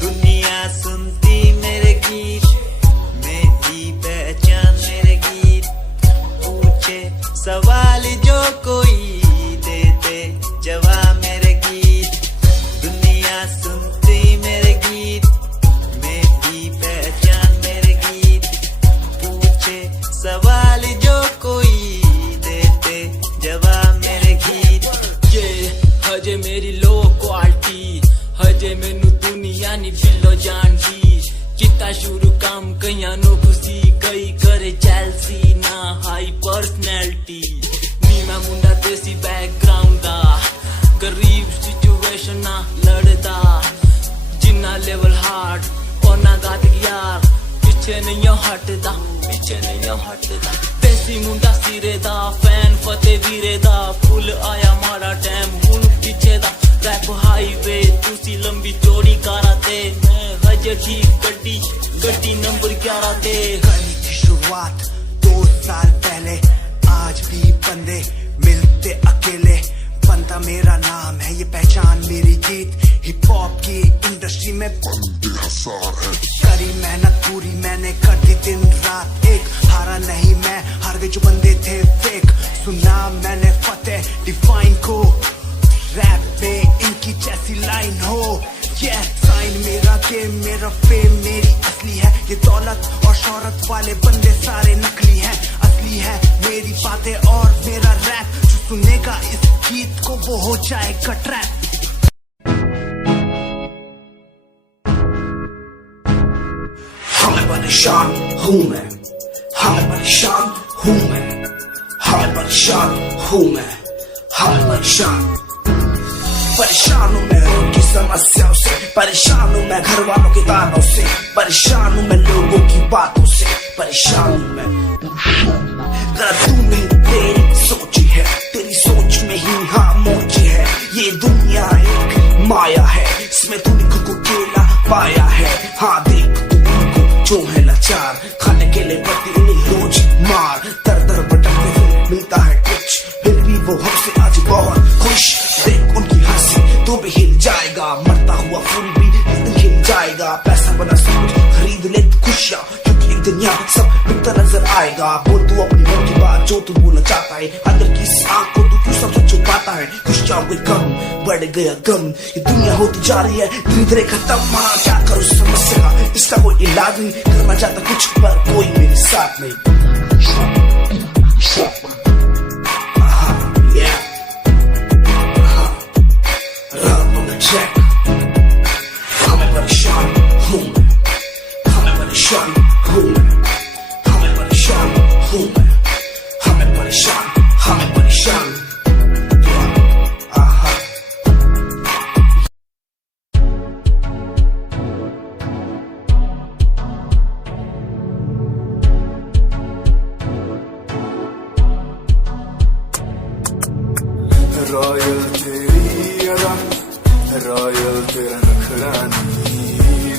दुनिया सुनती मेरे गीत, मेरी पहचान मेरे गीत, पूछे सवाल जो कोई देते जवाब मेरे गीत। दुनिया सुनती मेरे गीत, मेरी पहचान मेरे गीत, पूछे सवाल जो कोई देते जवाब मेरे गीत। ये हजे मेरी लो क्वालिटी, हजे मैनू दुनिया नी बिलो जानदी, किता शुरू काम कईयां नो खुशी कई करे जेलसी ना हाई पर्सनैलिटी। नी मैं मुंडा देसी बैकग्राउंड दा, गरीब सिचुएशन ना लड़दा, जिन्ना लेवल हार्ड ओना गात यार, पीछे नहीं हटदा पीछे नहीं हटदा। देसी मुंडा सिरे दा, फैन फतेह वीरे दा, फुल आया माड़ा टाइम हुन पीछे दा। रैप हाईवे तुसी लंबी चौड़ी कारा ते, मैं हजे ठीक गड्डी गड्डी नंबर 11 ते। करी थी शुरुआत 2 साल पहले, आज भी बंदे मिलते अकेले, बनता मेरा नाम है ये पहचान मेरी गीत। हिप हॉप की इंडस्ट्री में बंदे हजार है, करी मेहनत पूरी मैंने कर दी दिन रात एक, हारा नहीं मैं, हार गए जो बंदे थे फेक। सुना मैंने फतेह डिफाइन को, रैप में इनकी जैसी लाइन हो। ये साइन मेरा गेम, मेरा फेम मेरी असली है। ये दौलत और शोहरत वाले बंदे सारे नकली हैं, असली है मेरी बातें और मेरा रैप। जो सुनेगा इस गीत को वो हो जाएगा ट्रैप। हमें परेशान हूँ मैं, हमें परेशान हूँ मैं, हमें परेशान हूँ मैं, हमें परेशान हूँ मैं उनकी समस्याओं से, परेशान हूँ मैं घर वालों के तानों से, परेशान हूँ मैं लोगों की बातों से, परेशान हूँ मैं। जरा तू नहीं तेरी सोची है, तेरी सोच में ही हाँ मोची है। ये दुनिया एक माया है, इसमें तूने खुद को अकेला पाया है। हाँ देख तू उनको जो है लाचार, खाने के लिए पड़ती उन्हें रोज मार। दर दर भटकते फिर मिलता है कुछ, फिर भी वो हमसे आज बहुत खुश। देख उनकी हंसी तो भी हिल जाएगा, मरता हुआ फूल भी खिल जाएगा। पैसा बना सब कुछ खरीद ले खुशियाँ, क्योंकि एक दिन यहाँ सब बिकता नजर आएगा। बोल तू अपनी मन की बात जो तू बोलना चाहता है, अंदर की इस आँख को तू क्यों सबसे छुपाता है। खुशियाँ हुई कम बढ़ गया गम, ये दुनिया होती जा रही है धीरे धीरे खत्म। हाँ क्या करूँ समस्या का, इसका कोई इलाज नहीं, करना चाहता कुछ पर कोई मेरे साथ नहीं। हमें परेशान हूँ मैं, हमें परेशान हूँ मैं, हमें परेशान हूँ मैं, हमें परेशान, हमें परेशान। रॉयल तेरी अदा, रॉयल तेरा नखरानी,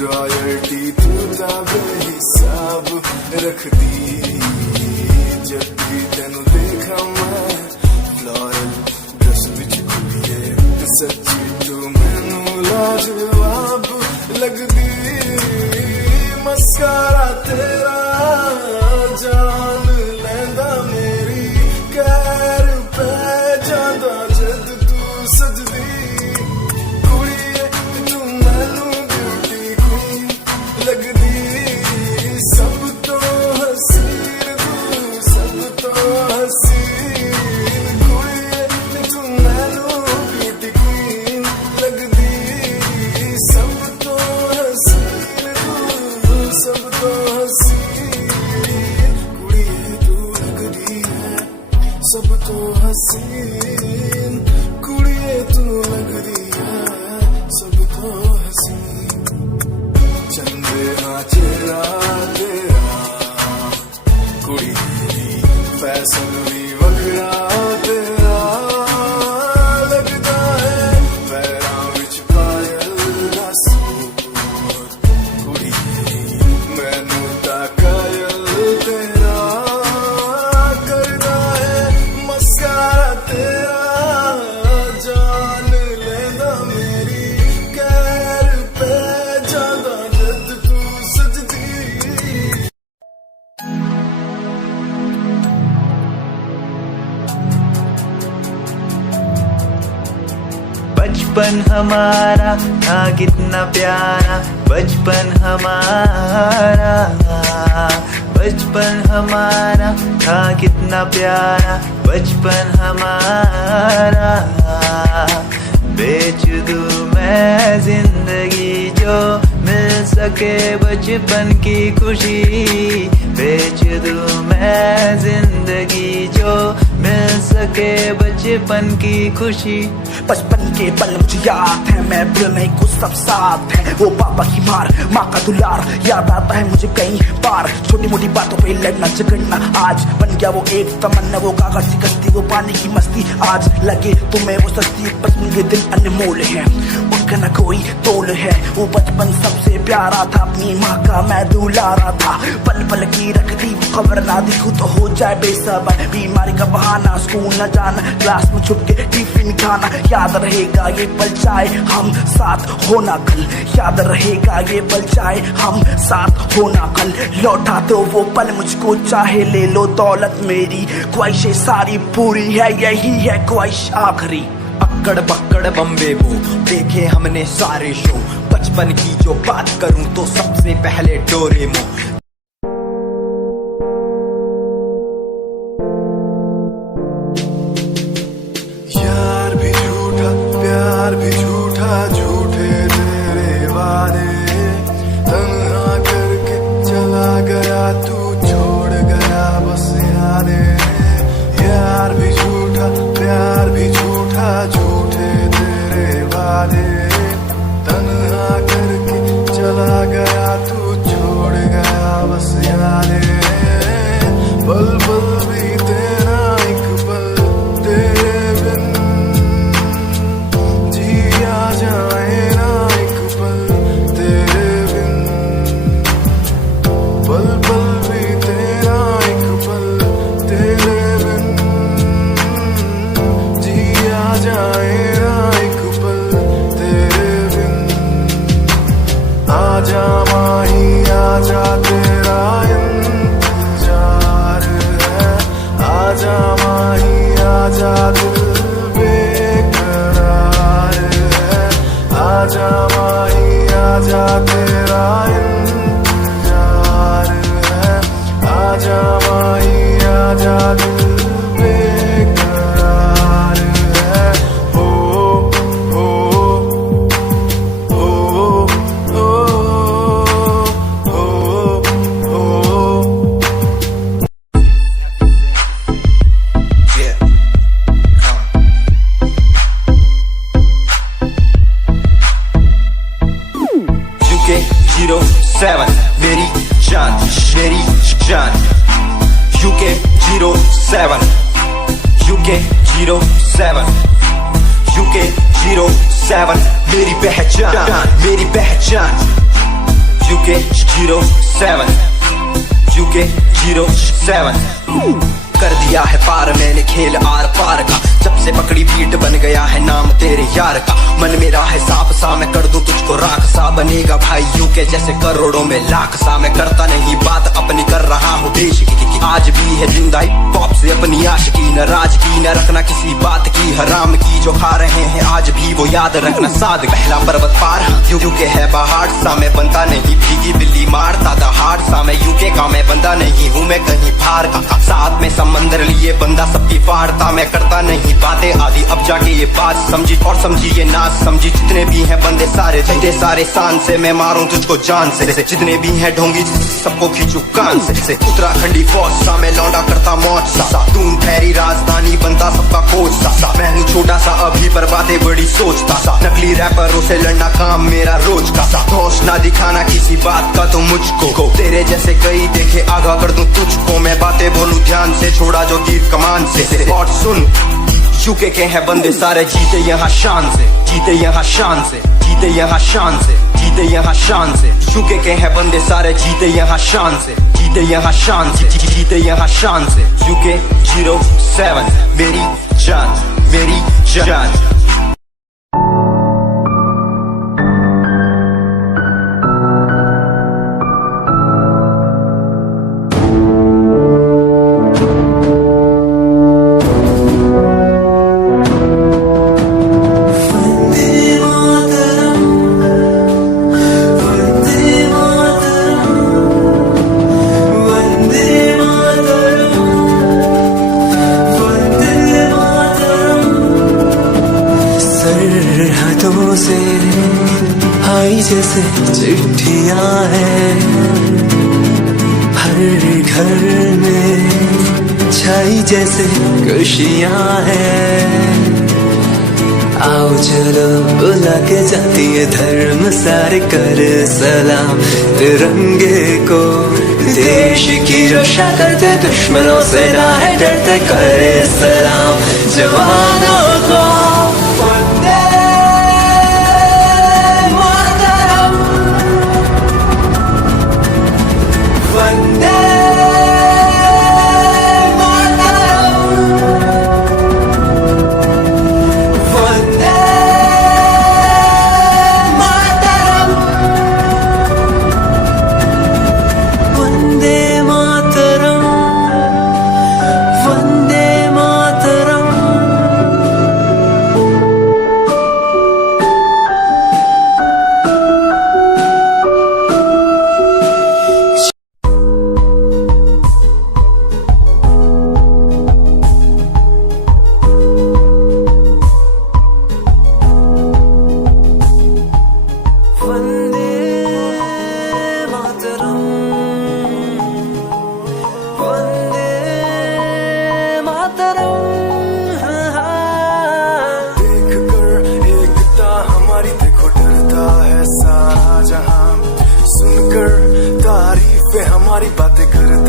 रॉयल्टी तू बेहिसाब रख दी। जब भी तेनू देखा मैं फ्लोरल ड्रेस विच कुड़िए, सच्ची तू मैनू लाजवाब लगदी। मस्कारा तेरा जान लैंदा मेरी, कैर पे जादा जद तू सजदी। कुड़िए तू मैनू ब्यूटी क्वीन लगदी, सब तो हसीन तू, सब तो हसीन। कुड़िए तू मैनू ब्यूटी क्वीन लगदी, सब तो हसीन तू, सब तो हसीन। कुड़िए तू लगदी है सब तो हसीन, कुड़िए तू लगदी है सब तो हसीन। चंदे हाँ चेहरा तेरा, कुड़ी फैशन भी वखरा तेरा लगदा है। पैरां विच पायल दा सूट, कुड़ी मैनू तां कायल तेरा करदा है। मस्कारा तेरा जान लेंदा मेरी, कैर पे जादा जद तू सजदी। बचपन हमारा था कितना प्यारा, बचपन हमारा, बचपन हमारा था कितना प्यारा, बचपन हमारा। बेच दूं मैं जिंदगी जो मिल सके बचपन की खुशी, बेच दूं मैं जिंदगी जो मिल सके बचपन की खुशी। बचपन के पल मुझे याद है, मैं भूल नहीं कुछ सब साथ है। वो पापा की मार, माँ का दुलार याद आता है मुझे कई बार। छोटी मोटी बातों पे लड़ना झगड़ना आज बन गया वो एक तमन्ना। वो कागज की कश्ती, वो पानी की मस्ती, आज लगे तुम्हें वो सस्ती। बचपन के दिन अनमोल हैं, का न कोई तोल है। वो बचपन सबसे प्यारा था, अपनी माँ का मैं दुलारा था। पल पल की रखती खबर ना दिखूं तो हो जाए बेसबर। बीमारी का बहाना, स्कूल न जाना, क्लास में छुप के टिफिन खाना। याद रहेगा ये पल चाहे हम साथ होना कल, याद रहेगा ये पल चाहे हम साथ होना कल। लौटा तो वो पल मुझको चाहे ले लो दौलत मेरी, ख्वाहिशें सारी पूरी है, यही है ख्वाहिश आखिरी। अक्कड़ बक्कड़ बम्बे वो देखे हमने सारे शो। बचपन की जो बात करूं तो सबसे पहले डोरेमोन। यार भी झूठा, प्यार भी झूठा, झूठे तेरे वादे। तन्हा करके चला गया तू, छोड़ गया बस यादें। यार भी झूठा, प्यार भी झूठा, झूठे तेरे वादे। तन्हा करके चला गया तू, छोड़ गया बस यादें। पल पल भी तेरा एक पल तेरे बिन जिया जाए ना एक पल तेरे बिन। पल पल भी तेरा एक पल तेरे बिन जिया जाए ना एक पल तेरे बिन। आजा माही आजा तेरा इंतजार है। आजा माही आजा दिल बेकरार है। आजा माही आजा तेरा इंतजार है। आजा माही आजा दिल बेकरार है। हो हो हो हो हो। UK07 मेरी जान, मेरी जान। UK07 UK07 UK07 मेरी पहचान, मेरी पहचान। UK07 UK07 कर दिया है पार मैंने खेल आर पार का। जब से पकड़ी बीट बन गया है नाम तेरे यार का। मन मेरा है साफ सा, मैं कर दूं तुझको राख सा। बनेगा भाई यूके जैसे करोड़ों में लाख सा। मैं करता नहीं बात अपनी, कर रहा हूँ देश की। आज भी है जिंदा पॉप से अपनी आशिकी। न राज की न रखना किसी बात की, हराम की जो खा रहे हैं आज भी वो याद रखना साद। पहला पर्वत पार यूके है पहाड़ सा। मैं बनता नहीं भीगी बिल्ली मारता दहाड़ सा। मैं यूके का मैं बंदा नहीं हूँ, मैं कहीं बाहर का। साथ में समंदर लिए बंदा सबकी फाड़ता। मैं करता नहीं बातें आदि, अब जाके ये बात समझी और समझी ये नाच समझी। जितने भी हैं बंदे सारे जितने सारे शान से मैं मारूं तुझको जान से। जितने भी हैं ढोंगी सबको खींचू कान से। उत्तराखंडी फौज सा मैं लौंडा करता मौज सा। दून ठहरी राजधानी बनता सबका कोच सा। मैं हूँ छोटा सा अभी पर बातें बड़ी सोचता सा। नकली रैपरों से लड़ना काम मेरा रोज का सा। होश ना दिखाना किसी बात का तो मुझको, तेरे जैसे कई देखे आगा कर दूं तुझको। मैं बातें बोलूं ध्यान से, छोड़ा जो तीर कमान से। और सुन यूके के हैं बंदे सारे, जीते यहाँ शान से, जीते यहाँ शान से, जीते यहाँ शान से, जीते यहाँ शान से। यूके के हैं बंदे सारे, जीते यहाँ शान से, जीते यहाँ शान से, जीते यहाँ शान से। UK07 मेरी जान, मेरी जान। जैसे चिट्ठियां हैं हर घर में, छाई जैसे खुशियां हैं। आओ चलो बुला के जाती है धर्म सारे, कर सलाम तिरंगे को। देश की रक्षा करते दुश्मनों से ना है डरते, करे सलाम जवानों को।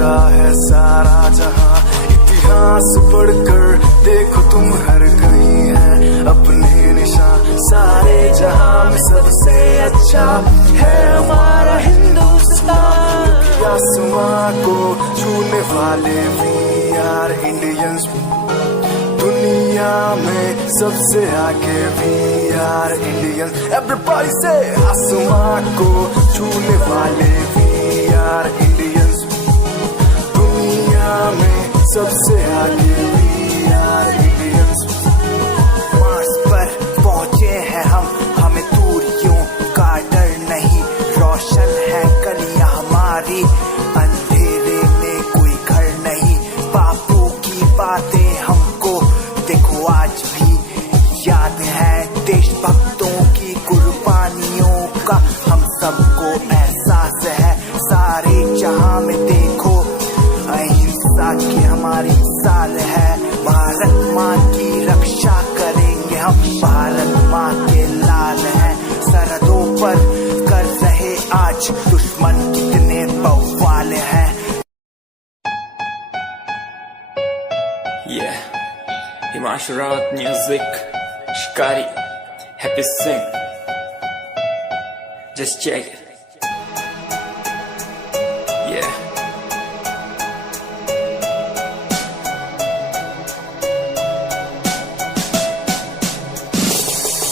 चलता है सारा जहां, इतिहास पढ़कर देखो तुम हर कहीं है अपने निशान। सारे जहां में सबसे अच्छा है हमारा हिंदुस्तान। आसमां को छूने वाले वी आर इंडियंस, दुनिया में सबसे आगे वी आर इंडियंस। एवरीबॉडी से आसमां को छूने वाले वी आर इंडियंस, दुनिया में सबसे आगे वी आर इंडियंस। मार्स पर पहुंचे हैं हम, हमें दूरियों का डर नहीं, रोशन है गलियां हमारी, अंधेरे में कोई घर नहीं। बापू की बातें हमको देखो आज भी याद है, देशभक्तों की कुर्बानियों का हम सबको एहसास है। सारे जहां में देखो अहिंसा की हमारी मिसाल है। भारत माँ की रक्षा करेंगे हम, भारत माँ के लाल हैं। सरहदों पर कर रहे आज दुश्मन कितने बवाल हैं। Yeah, Himanshu Rawat music, Shikari, Happy Singh. Just check it. Yeah.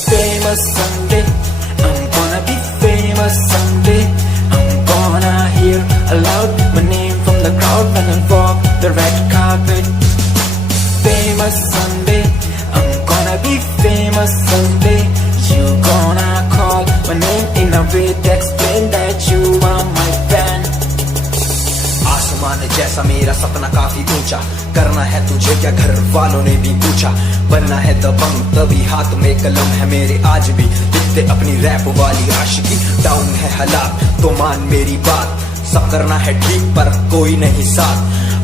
Famous someday, I'm gonna be famous someday. I'm gonna hear aloud my name from the crowd when I walk the red carpet. Famous someday, I'm gonna be famous someday. You gonna call my name in a way to explain that you are my fan. आसमान जैसा मेरा सपना काफी ऊंचा, करना है तुझे क्या घर वालों ने भी पूछा। बनना है दबंग तभी हाथ में कलम है मेरे आज भी, लिखते अपनी रैप वाली आशिकी। डाउन है हालात तो मान मेरी बात, सब करना है ठीक पर कोई नहीं साथ।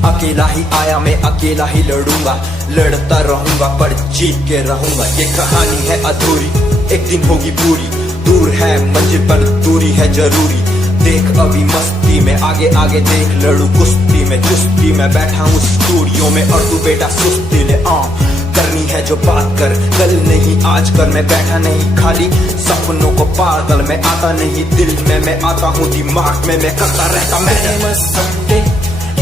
अकेला ही आया मैं अकेला ही लड़ूंगा, लड़ता रहूंगा पर जीत के रहूंगा। ये कहानी है अधूरी, एक दिन होगी पूरी, दूर है मंजिल पर दूरी है जरूरी। देख अभी मस्ती में आगे आगे देख, लड़ू कुश्ती में चुस्ती में बैठा हूँ स्टूडियो में, और तू बेटा सुस्ती ले। करनी है जो बात कर, कल नहीं आज कर। मैं बैठा नहीं खाली सपनों को पागल, मैं आता नहीं दिल में, मैं आता हूँ दिमाग में, मैं करता रहता मैं। Famous someday,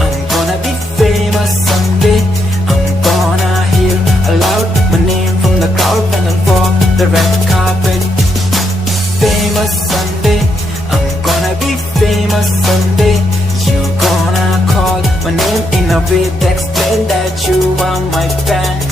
I'm gonna be famous someday. I'm gonna hear aloud my name from the crowd when I walk the red carpet. Famous someday, I'm gonna be famous someday. You gonna call my name in a way to explain that you are my fan.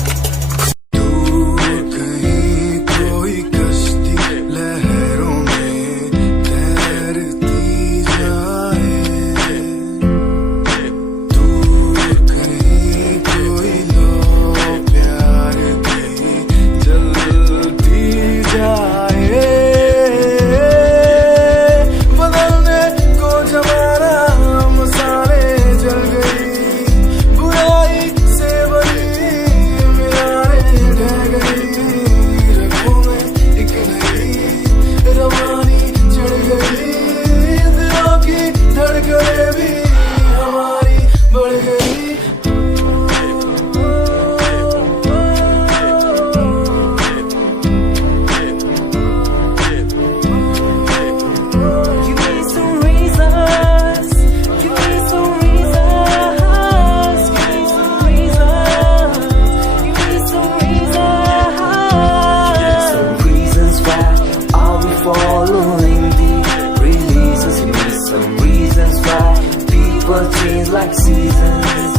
Like seasons,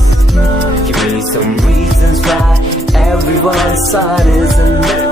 give me some reasons why everyone's side is enough.